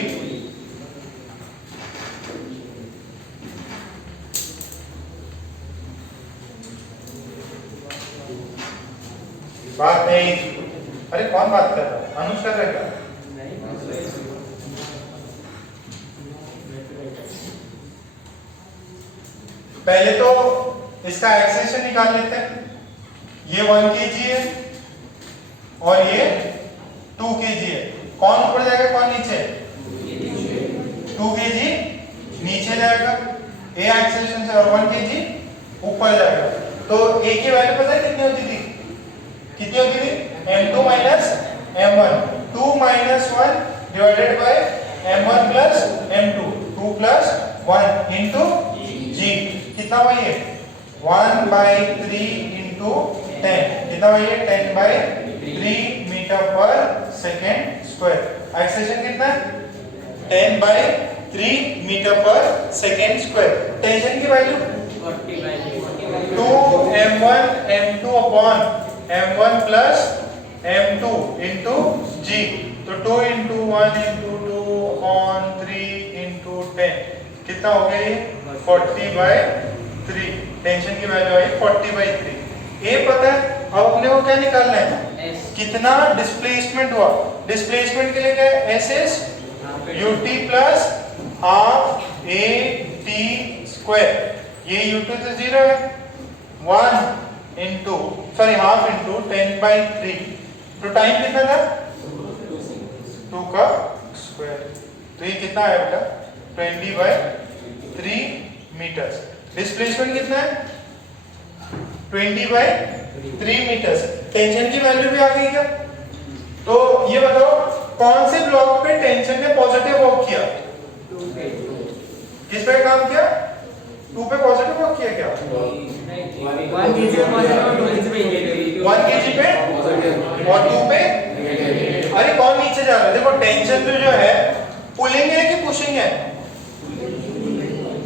बात नहीं, अरे कौन बात कर रहा है, अनुज कर रहा है क्या? पहले तो इसका एक्सेशन निकाल लेते हैं। ये 1 kg है और ये 2 kg है। कौन ऊपर जाएगा कौन नीचे? 2 kg नीचे जाएगा ए एक्सेशन से और 1 kg ऊपर जाएगा। तो ए की वैल्यू पता है कितनी होती थी? कितनी होती थी? m2 minus m1, 2 minus 1 divided by m1 plus m2, 2 plus 1 into g। कितना हुआ ये? 1 by 3 into 10। कितना हुआ ये? 10 by 3 मीटर पर सेकेंड स्क्वायर। एक्सेशन कितना है? 10 by 3 मीटर पर सेकेंड स्क्वायर। टेंशन की value 2 m1 m2 upon m1 plus m2 into g। तो 2 into 1 into 2 upon 3 into 10 कितना हो गया ये? 40 by 3। टेंशन की वैल्यू आई 40 by 3। ये पता है, अब अपने को क्या निकालना है? कितना डिस्प्लेसमेंट हुआ। डिस्प्लेसमेंट के लिए क्या है? S S ut plus half A T square. ये u2 तो 0 है, 1 into sorry half into 10 by 3। तो टाइम कितना था? 2 का स्क्वायर। तो ये कितना आया बेटा? 20 by 3 मीटर्स। डिस्प्लेसमेंट कितना है? 20 by 3 मीटर्स। टेंशन की वैल्यू भी आ गई क्या? तो ये बताओ कौन से ब्लॉक पे टेंशन ने पॉजिटिव वर्क किया? किस पे काम किया? 2 पे पॉजिटिव वर्क किया क्या? 1 kg पे और 2 पे। अरे कौन नीचे जा रहा है? देखो टेंशन तो जो है पुलिंग है कि पुशिंग है?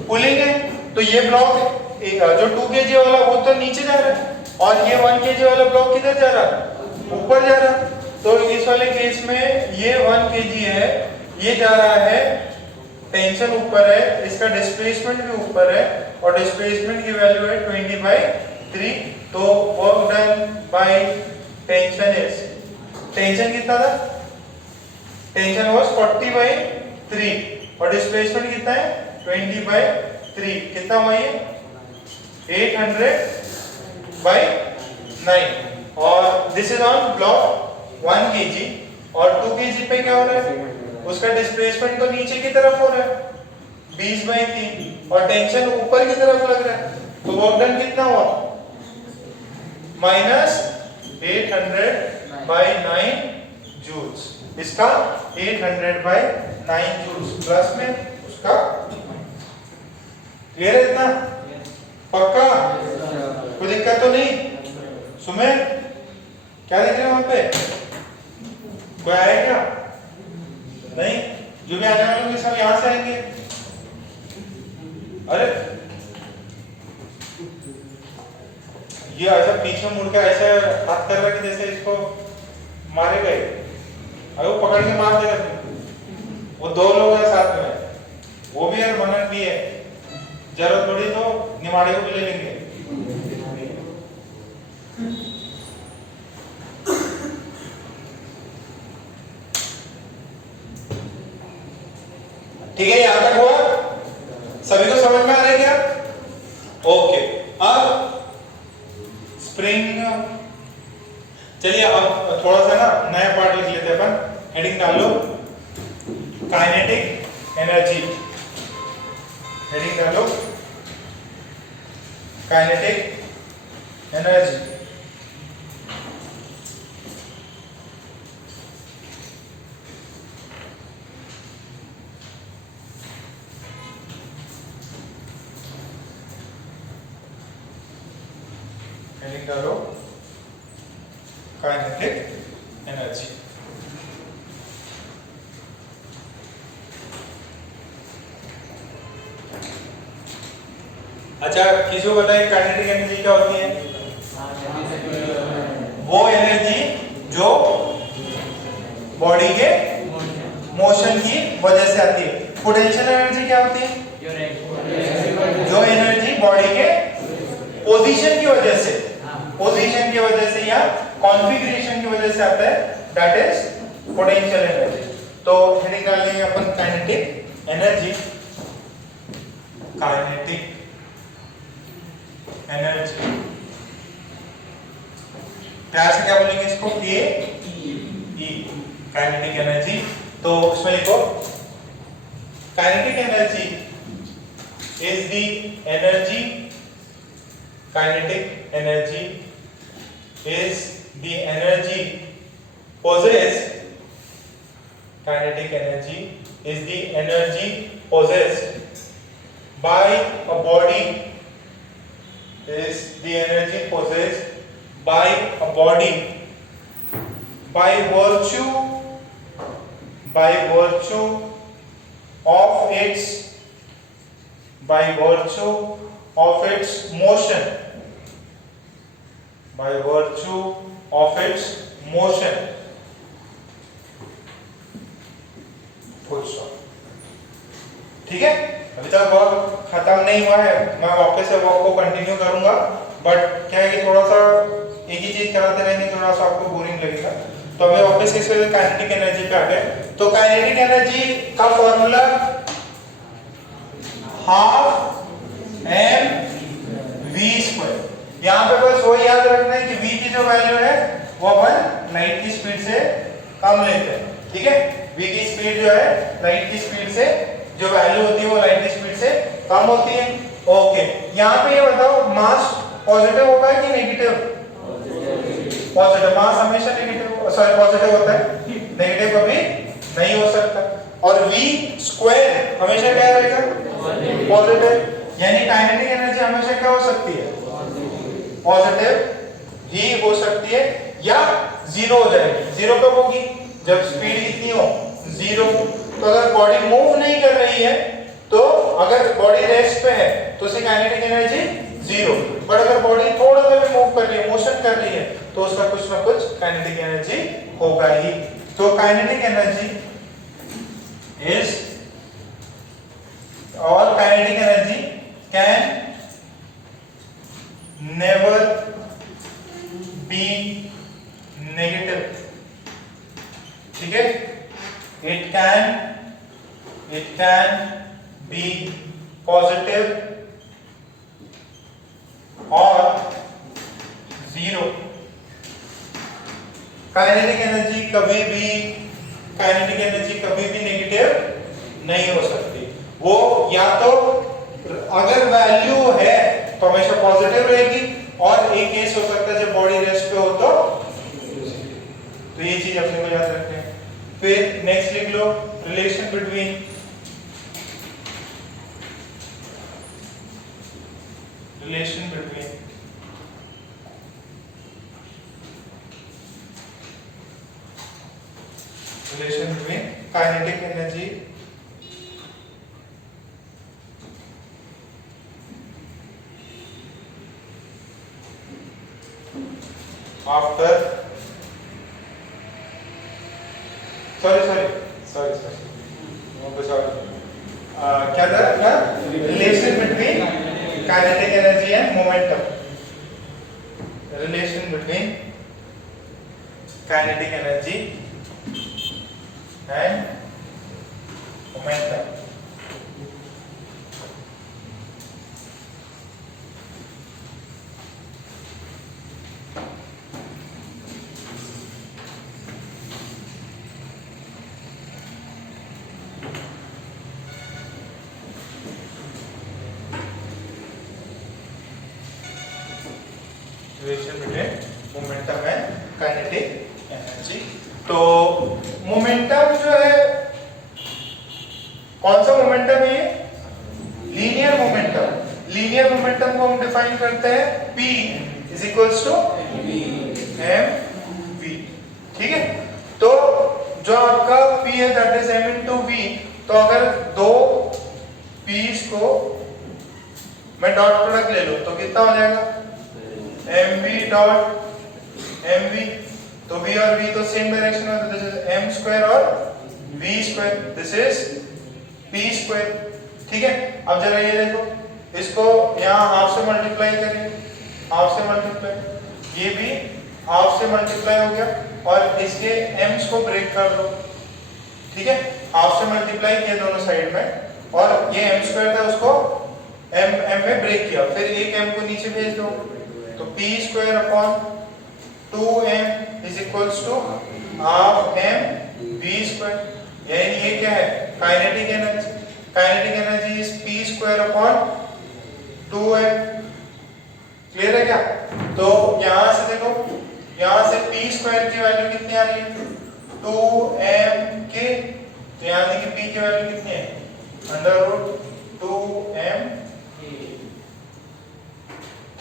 पुलिंग है। तो ये ब्लॉक जो 2 kg वाला वो तो नीचे जा रहा है और ये 1 kg वाला ब्लॉक किधर जा रहा है? ऊपर जा रहा है। तो इस वाले केस में ये 1 kg है, ये जा रहा है, टेंशन ऊपर है, इसका डिस्प्लेसमेंट भी ऊपर है और डिस्प्लेसमेंट की वैल्यू है 20 by 3। तो work done by tension is, tension कितना था? टेंशन वाज 40 by 3 और डिस्प्लेसमेंट कितना है? 20 by 3। कितना हुआ ये? 800 by 9। और this is on block 1 kg और 2 kg पे क्या हो रहा है? उसका डिस्प्लेसमेंट तो नीचे की तरफ हो रहा है 20 by 3 और टेंशन ऊपर की तरफ लग रहा है। तो वर्क डन कितना हुआ? -800 by 9 जूल्स। इसका 800 by 9 जूल्स प्लस में उसका। क्लियर है इतना? पक्का? कोई दिक्कत तो नहीं? सुमेर क्या देख रहे हैं वहां पे? कोई आया क्या? नहीं? जो भी आने वाले होंगे सब यहां से आएंगे। अरे ये ऐसा पीछे मुड़ के ऐसे हाथ कर रहा कि जैसे इसको मारे गए। अरे वो पकड़ के मार देगा तुम। वो 2 लोग हैं साथ में, वो भी है मनन भी है। जरूरत पड़ी तो निमाड़े को भी ले लेंगे। ठीक है, यहां तक हुआ? सभी को समझ में आ रहा है क्या? ओके, अब स्प्रिंग। चलिए अब थोड़ा सा ना नया पार्ट लिख लेते हैं अपन। हेडिंग डालो काइनेटिक एनर्जी। हेडिंग डालो काइनेटिक एनर्जी। हेडिंग डालो काइनेटिक एनर्जी। अच्छा किसी को पता है काइनेटिक एनर्जी क्या होती है? वो एनर्जी जो बॉडी के मोशन की वजह से आती है। पोटेंशियल एनर्जी क्या होती है? जो एनर्जी बॉडी के पोजीशन की वजह से या कॉन्फ़िगरेशन की वजह से आता है, दैट इज पोटेंशियल एनर्जी। तो हेडिंग डाल लेंगे अपन काइनेटिक एनर्जी। काइनेटिक एनर्जी प्यार से क्या बोलेंगे इसको? के ई, काइनेटिक एनर्जी। तो उसमें लिखो kinetic energy is the energy, kinetic energy is the energy possessed, kinetic energy is the energy possessed by a body, is the energy possessed by a body by virtue of its motion, by virtue of its motion, full stop. ठीक है, अभी तक work खत्म नहीं हुआ है, मैं वापस से वर्क को कंटिन्यू करूंगा, बट क्या है कि थोड़ा सा एक ही चीज कराते रहेंगे, थोड़ा सा आपको बोरिंग लगेगा। तो अभी वापस से काइनेटिक एनर्जी पे आ गए। तो काइनेटिक एनर्जी का formula half M V square. यहाँ पे बस वो याद रखना है कि v की जो वैल्यू है वो अपन लाइट की स्पीड से कम लेते हैं। ठीक है, v की स्पीड जो है लाइट की स्पीड से, जो वैल्यू होती है वो लाइट की स्पीड से कम होती है। ओके, यहाँ पे ये बताओ मास पॉजिटिव होगा कि नेगेटिव? पॉजिटिव। मास हमेशा पॉजिटिव होता है, नेगेटिव कभी नहीं हो सकता। और v स्क्वायर हमेशा क्या रहेगा? पॉजिटिव। यानी काइनेटिक एनर्जी हमेशा क्या हो सकती है? पॉजिटिव ही हो सकती है या जीरो हो जाएगी। जीरो कब होगी? जब स्पीड कितनी हो? जीरो। तो अगर बॉडी मूव नहीं कर रही है, तो अगर बॉडी रेस्ट पे है तो उसकी काइनेटिक एनर्जी जीरो। बट अगर बॉडी थोड़ा सा भी मूव कर रही है, मोशन कर रही है, तो उसका कुछ ना कुछ काइनेटिक एनर्जी होगा ही। तो काइनेटिक एनर्जी इज, और kinetic energy can never be negative। ठीक है, it can be positive or zero। Kinetic energy कभी भी नेगेटिव नहीं हो सकती। वो या तो अगर वैल्यू है तो हमेशा पॉजिटिव रहेगी, और एक केस हो सकता है जब बॉडी रेस्ट पे हो तो ये चीज अपने को याद रखनी है। फिर नेक्स्ट लिख लो relation between kinetic energy after sorry क्या था relation between kinetic energy and momentum. Relation between kinetic energy and momentum. Relation between momentum and kinetic energy. तो मोमेंटम जो है, कौन सा मोमेंटम है? Linear momentum. लीनियर मोमेंटम को हम डिफाइन करते हैं P is equals to mv। ठीक है, तो जो आपका P है that is m into v। तो अगर दो P's को मैं डॉट प्रोडक्ट ले लूं तो कितना हो जाएगा mv डॉट mv, तो v और v तो सेम डायरेक्शन में, तो दिस इज m स्क्वायर और v square, this is p square. ठीक है, अब जरा ये देखो, इसको यहाँ हाफ से मल्टीप्लाई करें, हाफ से मल्टीप्लाई, ये भी हाफ से मल्टीप्लाई हो गया, और इसके m's को ब्रेक कर दो। ठीक है, हाफ से मल्टीप्लाई किया दोनों साइड में, और ये m स्क्वायर था उसको m में ब्रेक किया, फिर एक m को नीचे भेज दो, तो p square upon 2m is equals to half m v square. यानी ये क्या है, kinetic energy. Kinetic energy is p square upon 2m। Clear है क्या? तो यहां से देखो, यहां से p स्क्वायर की वैल्यू कितनी आ रही है 2m के, तो यहां देखिए p की वैल्यू कितनी है अंडर रूट 2m।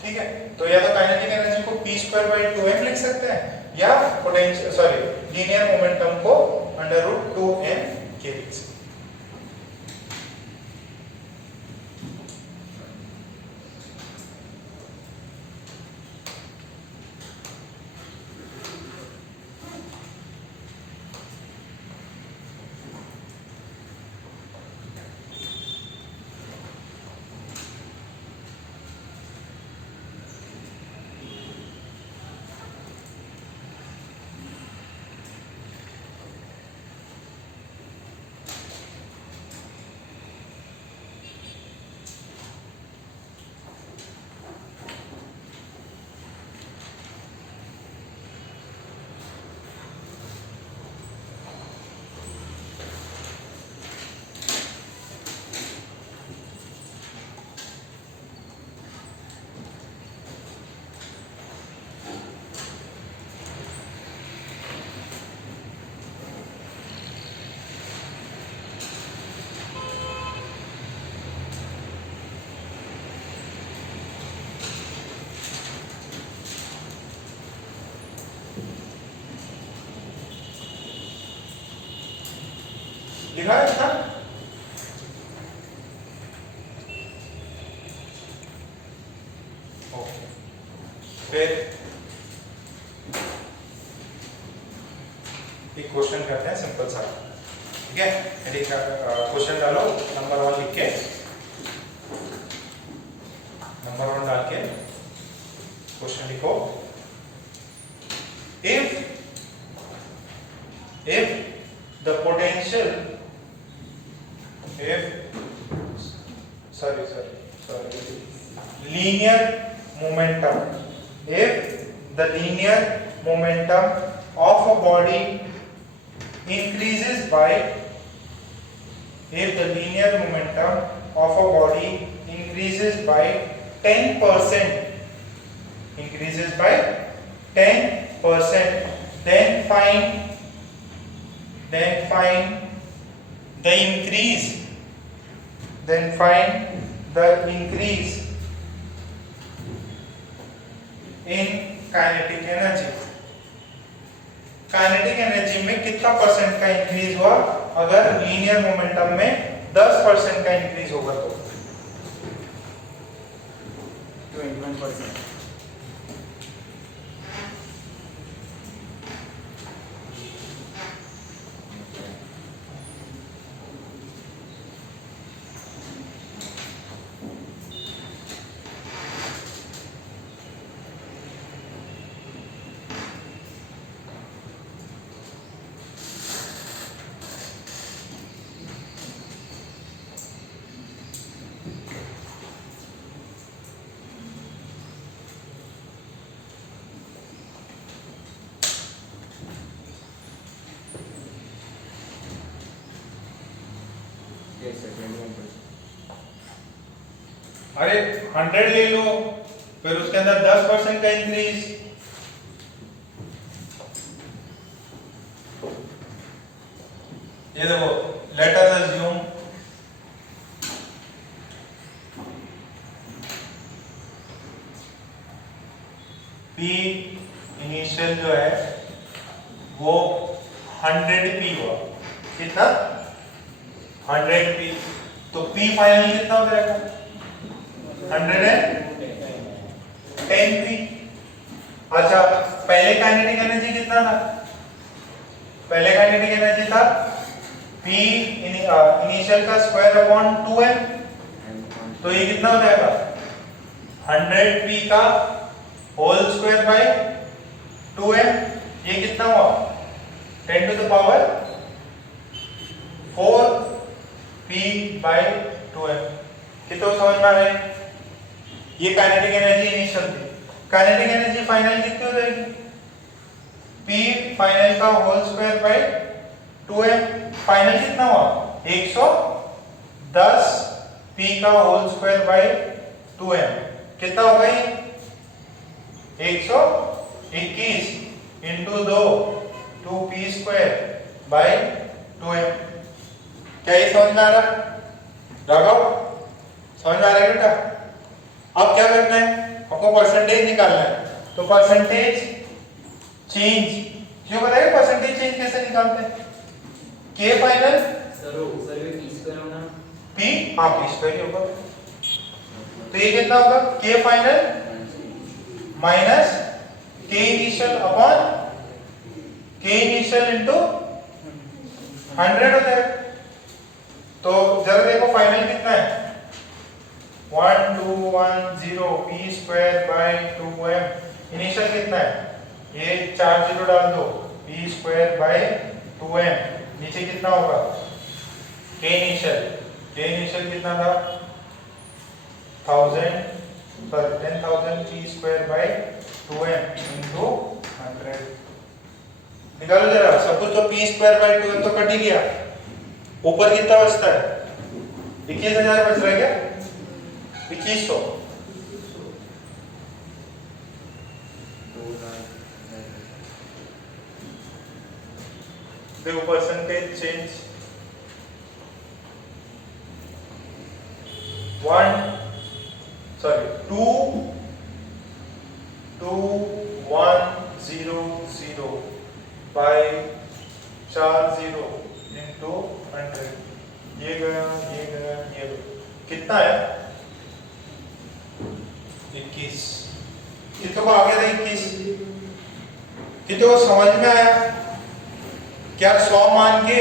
ठीक है, तो या तो काइनेटिक एनर्जी को p स्क्वायर बाय 2m लिख सकते हैं, या पोटेंशियल सॉरी लीनियर मोमेंटम को अंडर रूट 2m के लिख सकते हैं। लिखा है था? ओके, फिर एक क्वेश्चन करते हैं सिंपल सा। ठीक है, क्वेश्चन डालो, नंबर 1 लिख के, नंबर 1 डाल के क्वेश्चन लिखो। if the potential, linear momentum, if the linear momentum of a body increases by, if the linear momentum of a body increases by 10%, increases by 10%, then find the increase, then find the increase in kinetic energy। Kinetic energy में कितना percent का increase हुआ अगर linear momentum में 10% का increase होगा तो 21%। अरे 100 ले लो, फिर उसके अंदर 10% का इंक्रीज, ये देखो, let us assume P initial जो है वो 100 P हुआ, कितना 100 P, तो P फाइनल कितना हो जाएगा 100 पहले काइनेटिक एनर्जी था P इनिशियल का स्क्वायर अपॉन 2m, तो ये कितना हो जाएगा 100p का होल स्क्वायर बाय 2m, ये कितना हुआ 10 to the power 4p bye 2m। कितना समझ में आ रहा है? ये काइनेटिक एनर्जी इनिशियल थी। काइनेटिक एनर्जी फाइनल कितनी हो जाएगी p फाइनल का whole square by 2m। Final कितना हुआ 110 p का होल स्क्वायर बाय 2m। कितना होगा ये 121 into 2p square by 2m। क्या ये समझ में आ रहा है? राघव समझ में आ रहा है बेटा? अब क्या करना है, हमको परसेंटेज निकालना है। तो परसेंटेज चेंज जो बताइए, परसेंटेज चेंज कैसे निकालते हैं? के फाइनल सर ये पी स्क्वायर होना p, हाँ p स्क्वायर ही होगा। तो ये कितना होगा के फाइनल माइनस के इनिशियल अपॉन के इनिशियल इनटू 100 होता है। तो जरा देखो फाइनल कितना है 1210 p square by 2m। Initial कितना है, ये 4 जीरो डाल दो, p स्क्वायर बाय 2m। नीचे कितना होगा k इनिशियल कितना था 10,000 p square by 2m into 100। निकालो जरा सब कुछ। तो p स्क्वायर बाय 2m तो कट ही गया। ऊपर कितना बचता है 21,000 बच रहा है क्या 2100। देखो परसेंटेज चेंज 2,100 बाय 40 इंटू 100। ये गया ये गया ये गया। कितना है 21। कितने को आ गया था 21? कितने को समझ में आया? क्या 100 मान के,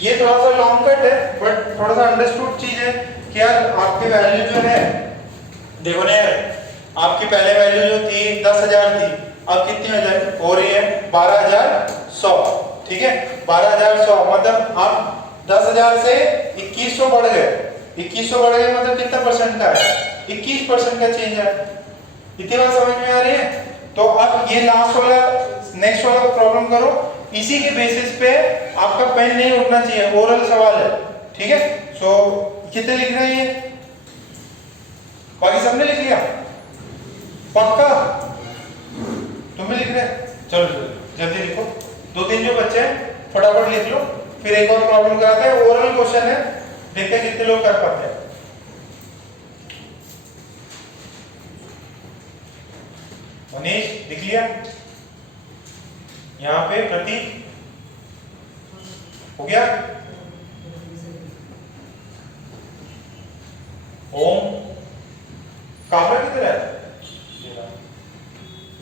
ये थोड़ा सा लॉन्ग कट है बट थोड़ा सा अंडरस्टूड चीज है कि यार आपकी वैल्यू जो है, देखो ना यार, आपकी पहले वैल्यू जो थी 10,000 थी, अब कितनी हो रही है 12,100। ठीक है 12,100 मतलब आप 10,000 से 2,100 बढ़ गए। 2,100 बढ़ गए मतलब कितना परसेंट का है 21% का चेंज है। इतनी बात समझ में आ रही है? तो अब ये लास्ट वाला नेक्स्ट वाला प्रॉब्लम करो। इसी के बेसिस पे आपका पेन नहीं उठना चाहिए, ओरल सवाल है। ठीक है सो कितने लिख रहे हैं ये? बाकी सबने लिख लिया पक्का? तुम भी लिख रहे? चलो जल्दी लिखो। 2-3 जो बच्चे हैं फटाफट लिख लो, फिर एक और प्रॉब्लम कराते हैं। ओरल क्वेश्चन है, देखते हैं कितने लोग कर पाते हैं। मनीष लिख लिया? यहाँ पे प्रतीक हो गया? ओम काफला किधर है?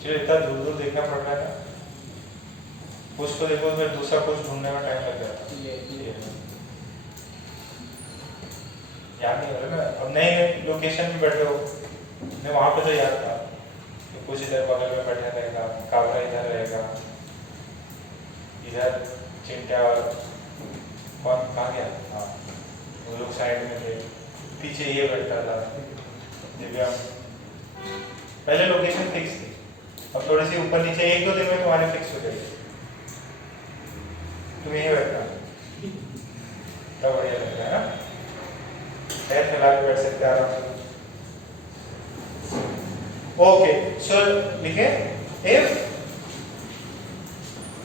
चलो इतना दूर दूर देखना पड़ रहा है। कुछ को देखो फिर दूसरा कुछ ढूंढने में टाइम लग जाता है। याद नहीं हो रहा ना, अब नए लोकेशन पे बैठे हो। मैं वहां पे तो याद था तो कुछ इधर बगल में बैठा रहेगा, काबरा इधर रहेगा, इधर चिंटा और कौन कहाँ गया? हाँ वो लोग साइड में थे, पीछे ये बैठता था दिव्यांग। पहले लोकेशन फिक्स थी, अब थोड़ी सी ऊपर नीचे 1-2 दिन में तुम्हारी फिक्स हो जाएगी। तुम यही बैठना, तब बढ़िया लगता है ना। पैर फैला के बैठ सकते हैं आराम से। ओके सो लिखे if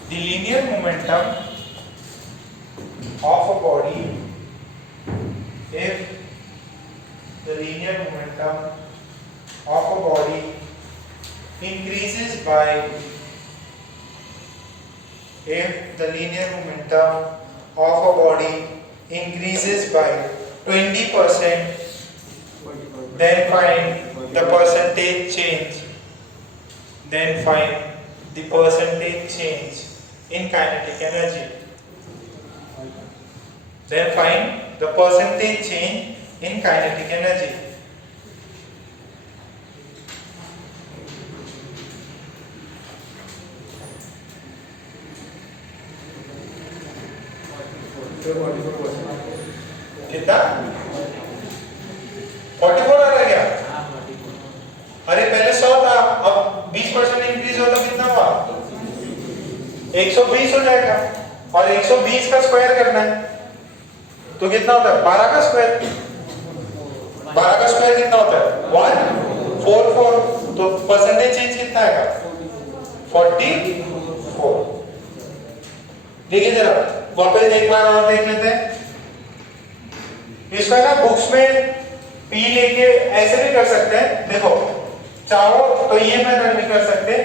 the linear momentum of a body, if the linear momentum of a body increases by, if the linear momentum of a body increases by 20%, then find the percentage change. Then find the percentage change in kinetic energy. Then find the percentage change in kinetic energy. कितना 44 आ गया। अरे पहले 100 था, अब 20% increase हो तो कितना हुआ 120 हो जाएगा। और 120 का स्क्वायर करना है तो कितना होता है 12 का स्क्वायर। 12 का स्क्वायर कितना होता है 144। तो परसेंटेज चेंज कितना आएगा 44। देखिए जरा वापस एक बार और देख लेते हैं इसका ना। बुक्स में पी लेके ऐसे भी कर सकते हैं, देखो चाहो तो ये मेथड भी कर सकते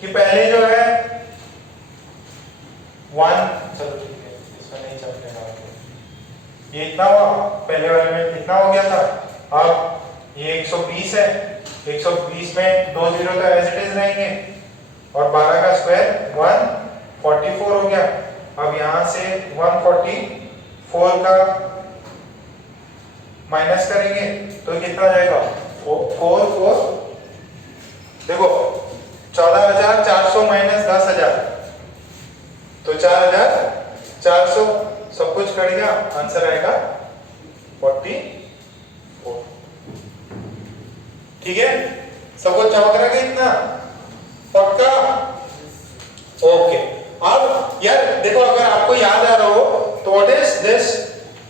कि पहले जो है 1, चलो ठीक है इसका नहीं चलता, ये इतना हुआ, पहले वाले में इतना हो गया था, अब ये 120 है, 120 में 2 जीरो तो एज इट इज रहेंगे और 12 का स्क्वायर 144 हो गया। अब यहां से 144 का माइनस करेंगे तो कितना आ जाएगा 4 देखो 14,400 माइनस 10,000 तो 4,400 सब कुछ कर दिया, आंसर आएगा 44। ठीक है, सब कुछ चमक रहा है इतना पक्का। ओके, अब यार देखो अगर आपको याद आ रहा हो तो what is this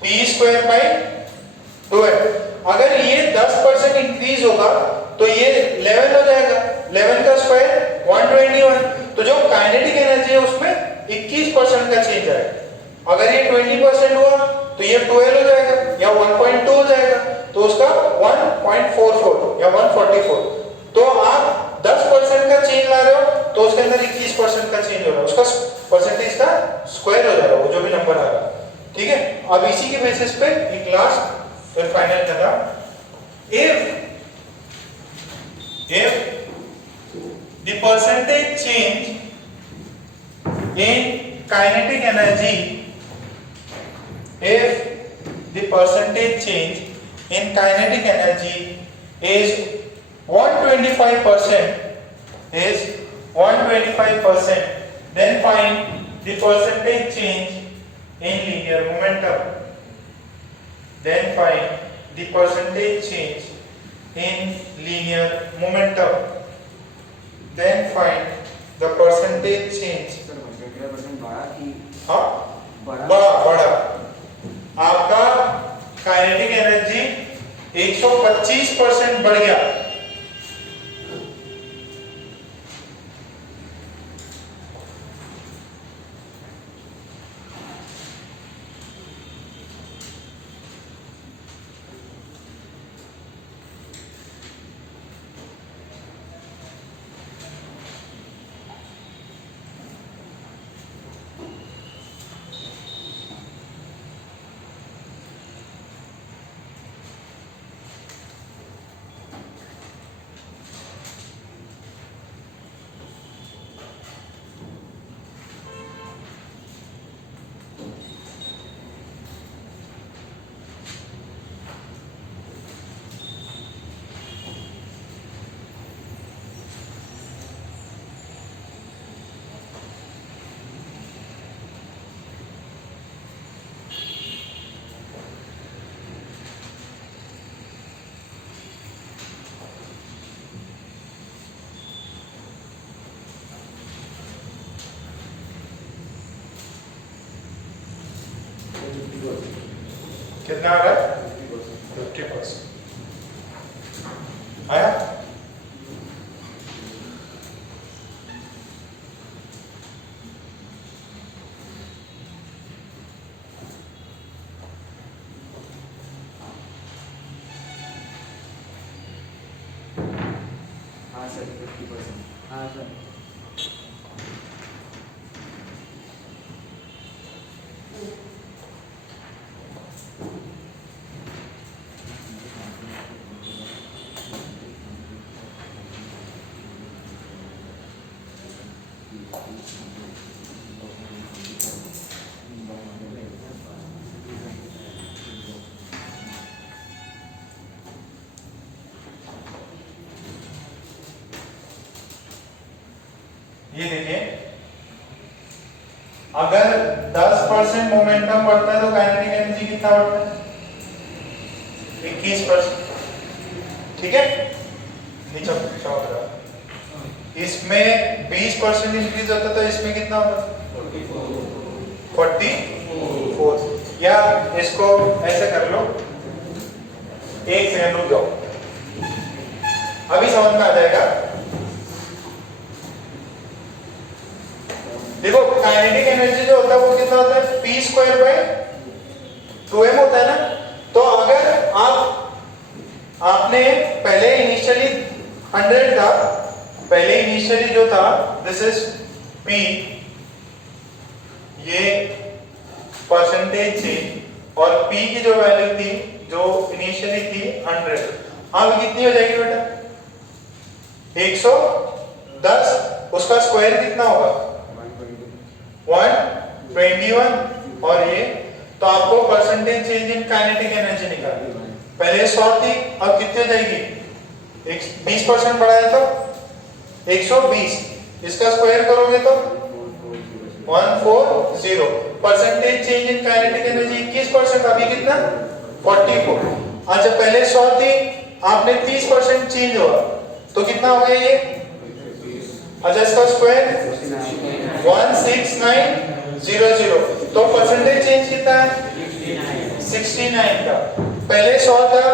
p square by 2 है। अगर ये 10% इंक्रीज होगा तो ये 11 हो जाएगा, 11 का स्क्वायर 121। तो जो काइनेटिक एनर्जी है उसमें 21% का चेंज आएगा। अगर ये 20% हुआ तो ये 12 हो जाएगा या 1.2 हो जाएगा, तो उसका 1.44 या 144। तो आप 10% का चेंज ला रहे हो तो उसके अंदर 21% का चेंज हो रहा है, उसका परसेंटेज का स्क्वायर हो जाएगा वो जो भी नंबर आ रहा है। ठीक है, अब इसी के बेसिस पे एक लास्ट फिर फाइनल करना, if the percentage change in kinetic energy, if the percentage change in kinetic energy is 125%, then find the percentage change in linear momentum. Then find the percentage change in linear momentum. Then find the percentage change. हाँ बड़ा आपका kinetic energy 125% बढ़ गया। कितना आ रहा है 50% आया। हाँ सर 50%। हाँ सर ये देखिए, अगर 10% मोमेंटम बढ़ता है तो काइनेटिक एनर्जी कितना बढ़ता है? 21%। ठीक है, नीचे चौक रहा। इसमें 20% इंक्रीज होता है तो इसमें कितना होगा? 44। या इसको ऐसे कर लो, एक सेकंड रुक जाओ, अभी समझ में आ जाएगा। देखो काइनेटिक एनर्जी जो होता है वो कितना होता है? p²/2m होता है ना। तो अगर आपने पहले इनिशियली 100 था, पहले इनिशियली जो था दिस इज p, ये परसेंटेज चेंज, और p की जो वैल्यू थी जो इनिशियली थी 100, अब कितनी हो जाएगी बेटा? 110। उसका स्क्वायर कितना होगा? 121। और ये तो आपको percentage change in kinetic energy निकालनी है। पहले 100 थी, अब कितनी हो जाएगी? 20% बढ़ाया तो 120। इसका स्क्वायर करोगे तो 140। Percentage change in kinetic energy 21%, अभी कितना? 44। अच्छा पहले 100 थी, आपने 30% चेंज हुआ तो कितना हो गया ये? अच्छा इसका स्क्वायर 16900। तो परसेंटेज चेंज कितना है? 69 का। पहले 100 था,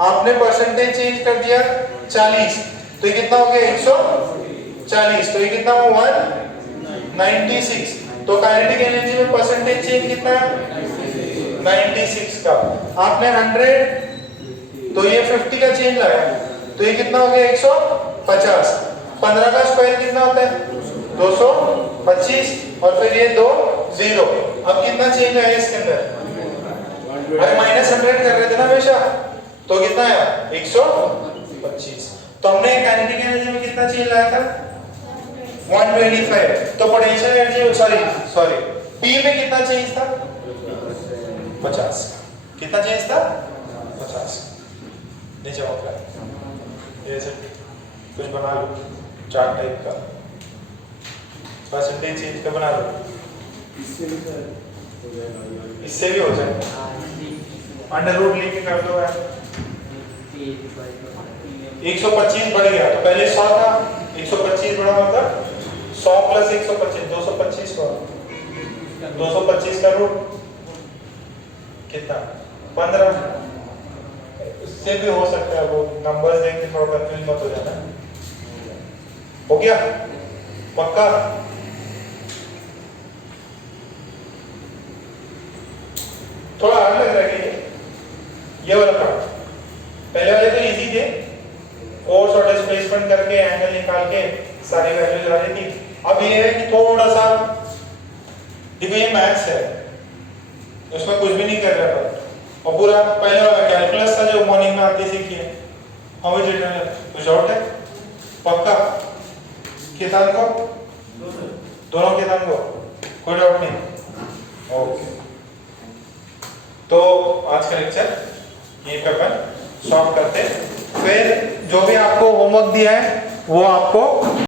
आपने परसेंटेज चेंज कर दिया 40, तो ये कितना हो गया? 140। तो ये कितना हुआ? 196। तो काइनेटिक एनर्जी में परसेंटेज चेंज कितना है? 96 का। आपने 100, तो ये 50 का चेंज लाया, तो ये कितना हो गया? 150। 15 का स्क्वायर कितना होता है? 225। और फिर ये 2 0। अब कितना चेंज आया इसके अंदर? अरे -100 कर रहे थे ना हमेशा, तो कितना आया? 125। तो हमने काइनेटिक एनर्जी में कितना चेंज लाया था? 125। तो पोटेंशियल एनर्जी सॉरी P में कितना चेंज था? 50। कितना चेंज था? 50। नीचे मत रहा, ये सब कुछ बना लो चार्ट टाइप का, परसेंटेज चेंज का बना लो, इससे भी हो जाए। अंडर रूट लेके कर दो यार। 125 बढ़ गया, तो पहले 100 था, 125 बढ़ा मतलब 100 + 125 225 हुआ। 225 का रूट कितना? 15। इससे भी हो सकता है, वो नंबर्स देख के थोड़ा कंफ्यूज मत हो जाना। हो गया पक्का? थोड़ा हार्ड लग रहा है कि ये वाला पार्ट? पहले वाले तो इजी थे, कोर्स और डिस्प्लेसमेंट करके एंगल निकाल के सारी वैल्यूज आ रही थी। अब ये है कि थोड़ा सा, देखो ये मैथ्स है, उसमें कुछ भी नहीं कर रहा था, और पूरा पहले वाला कैलकुलस था जो मॉर्निंग में आते सीखिए। How is it? कुछ डाउट है? पक्का? किसान को दोनों किसान को कोई डाउट नहीं? ओके, तो आज का लेक्चर यहीं पे अपन स्टॉप करते हैं। फिर जो भी आपको होमवर्क दिया है वो आपको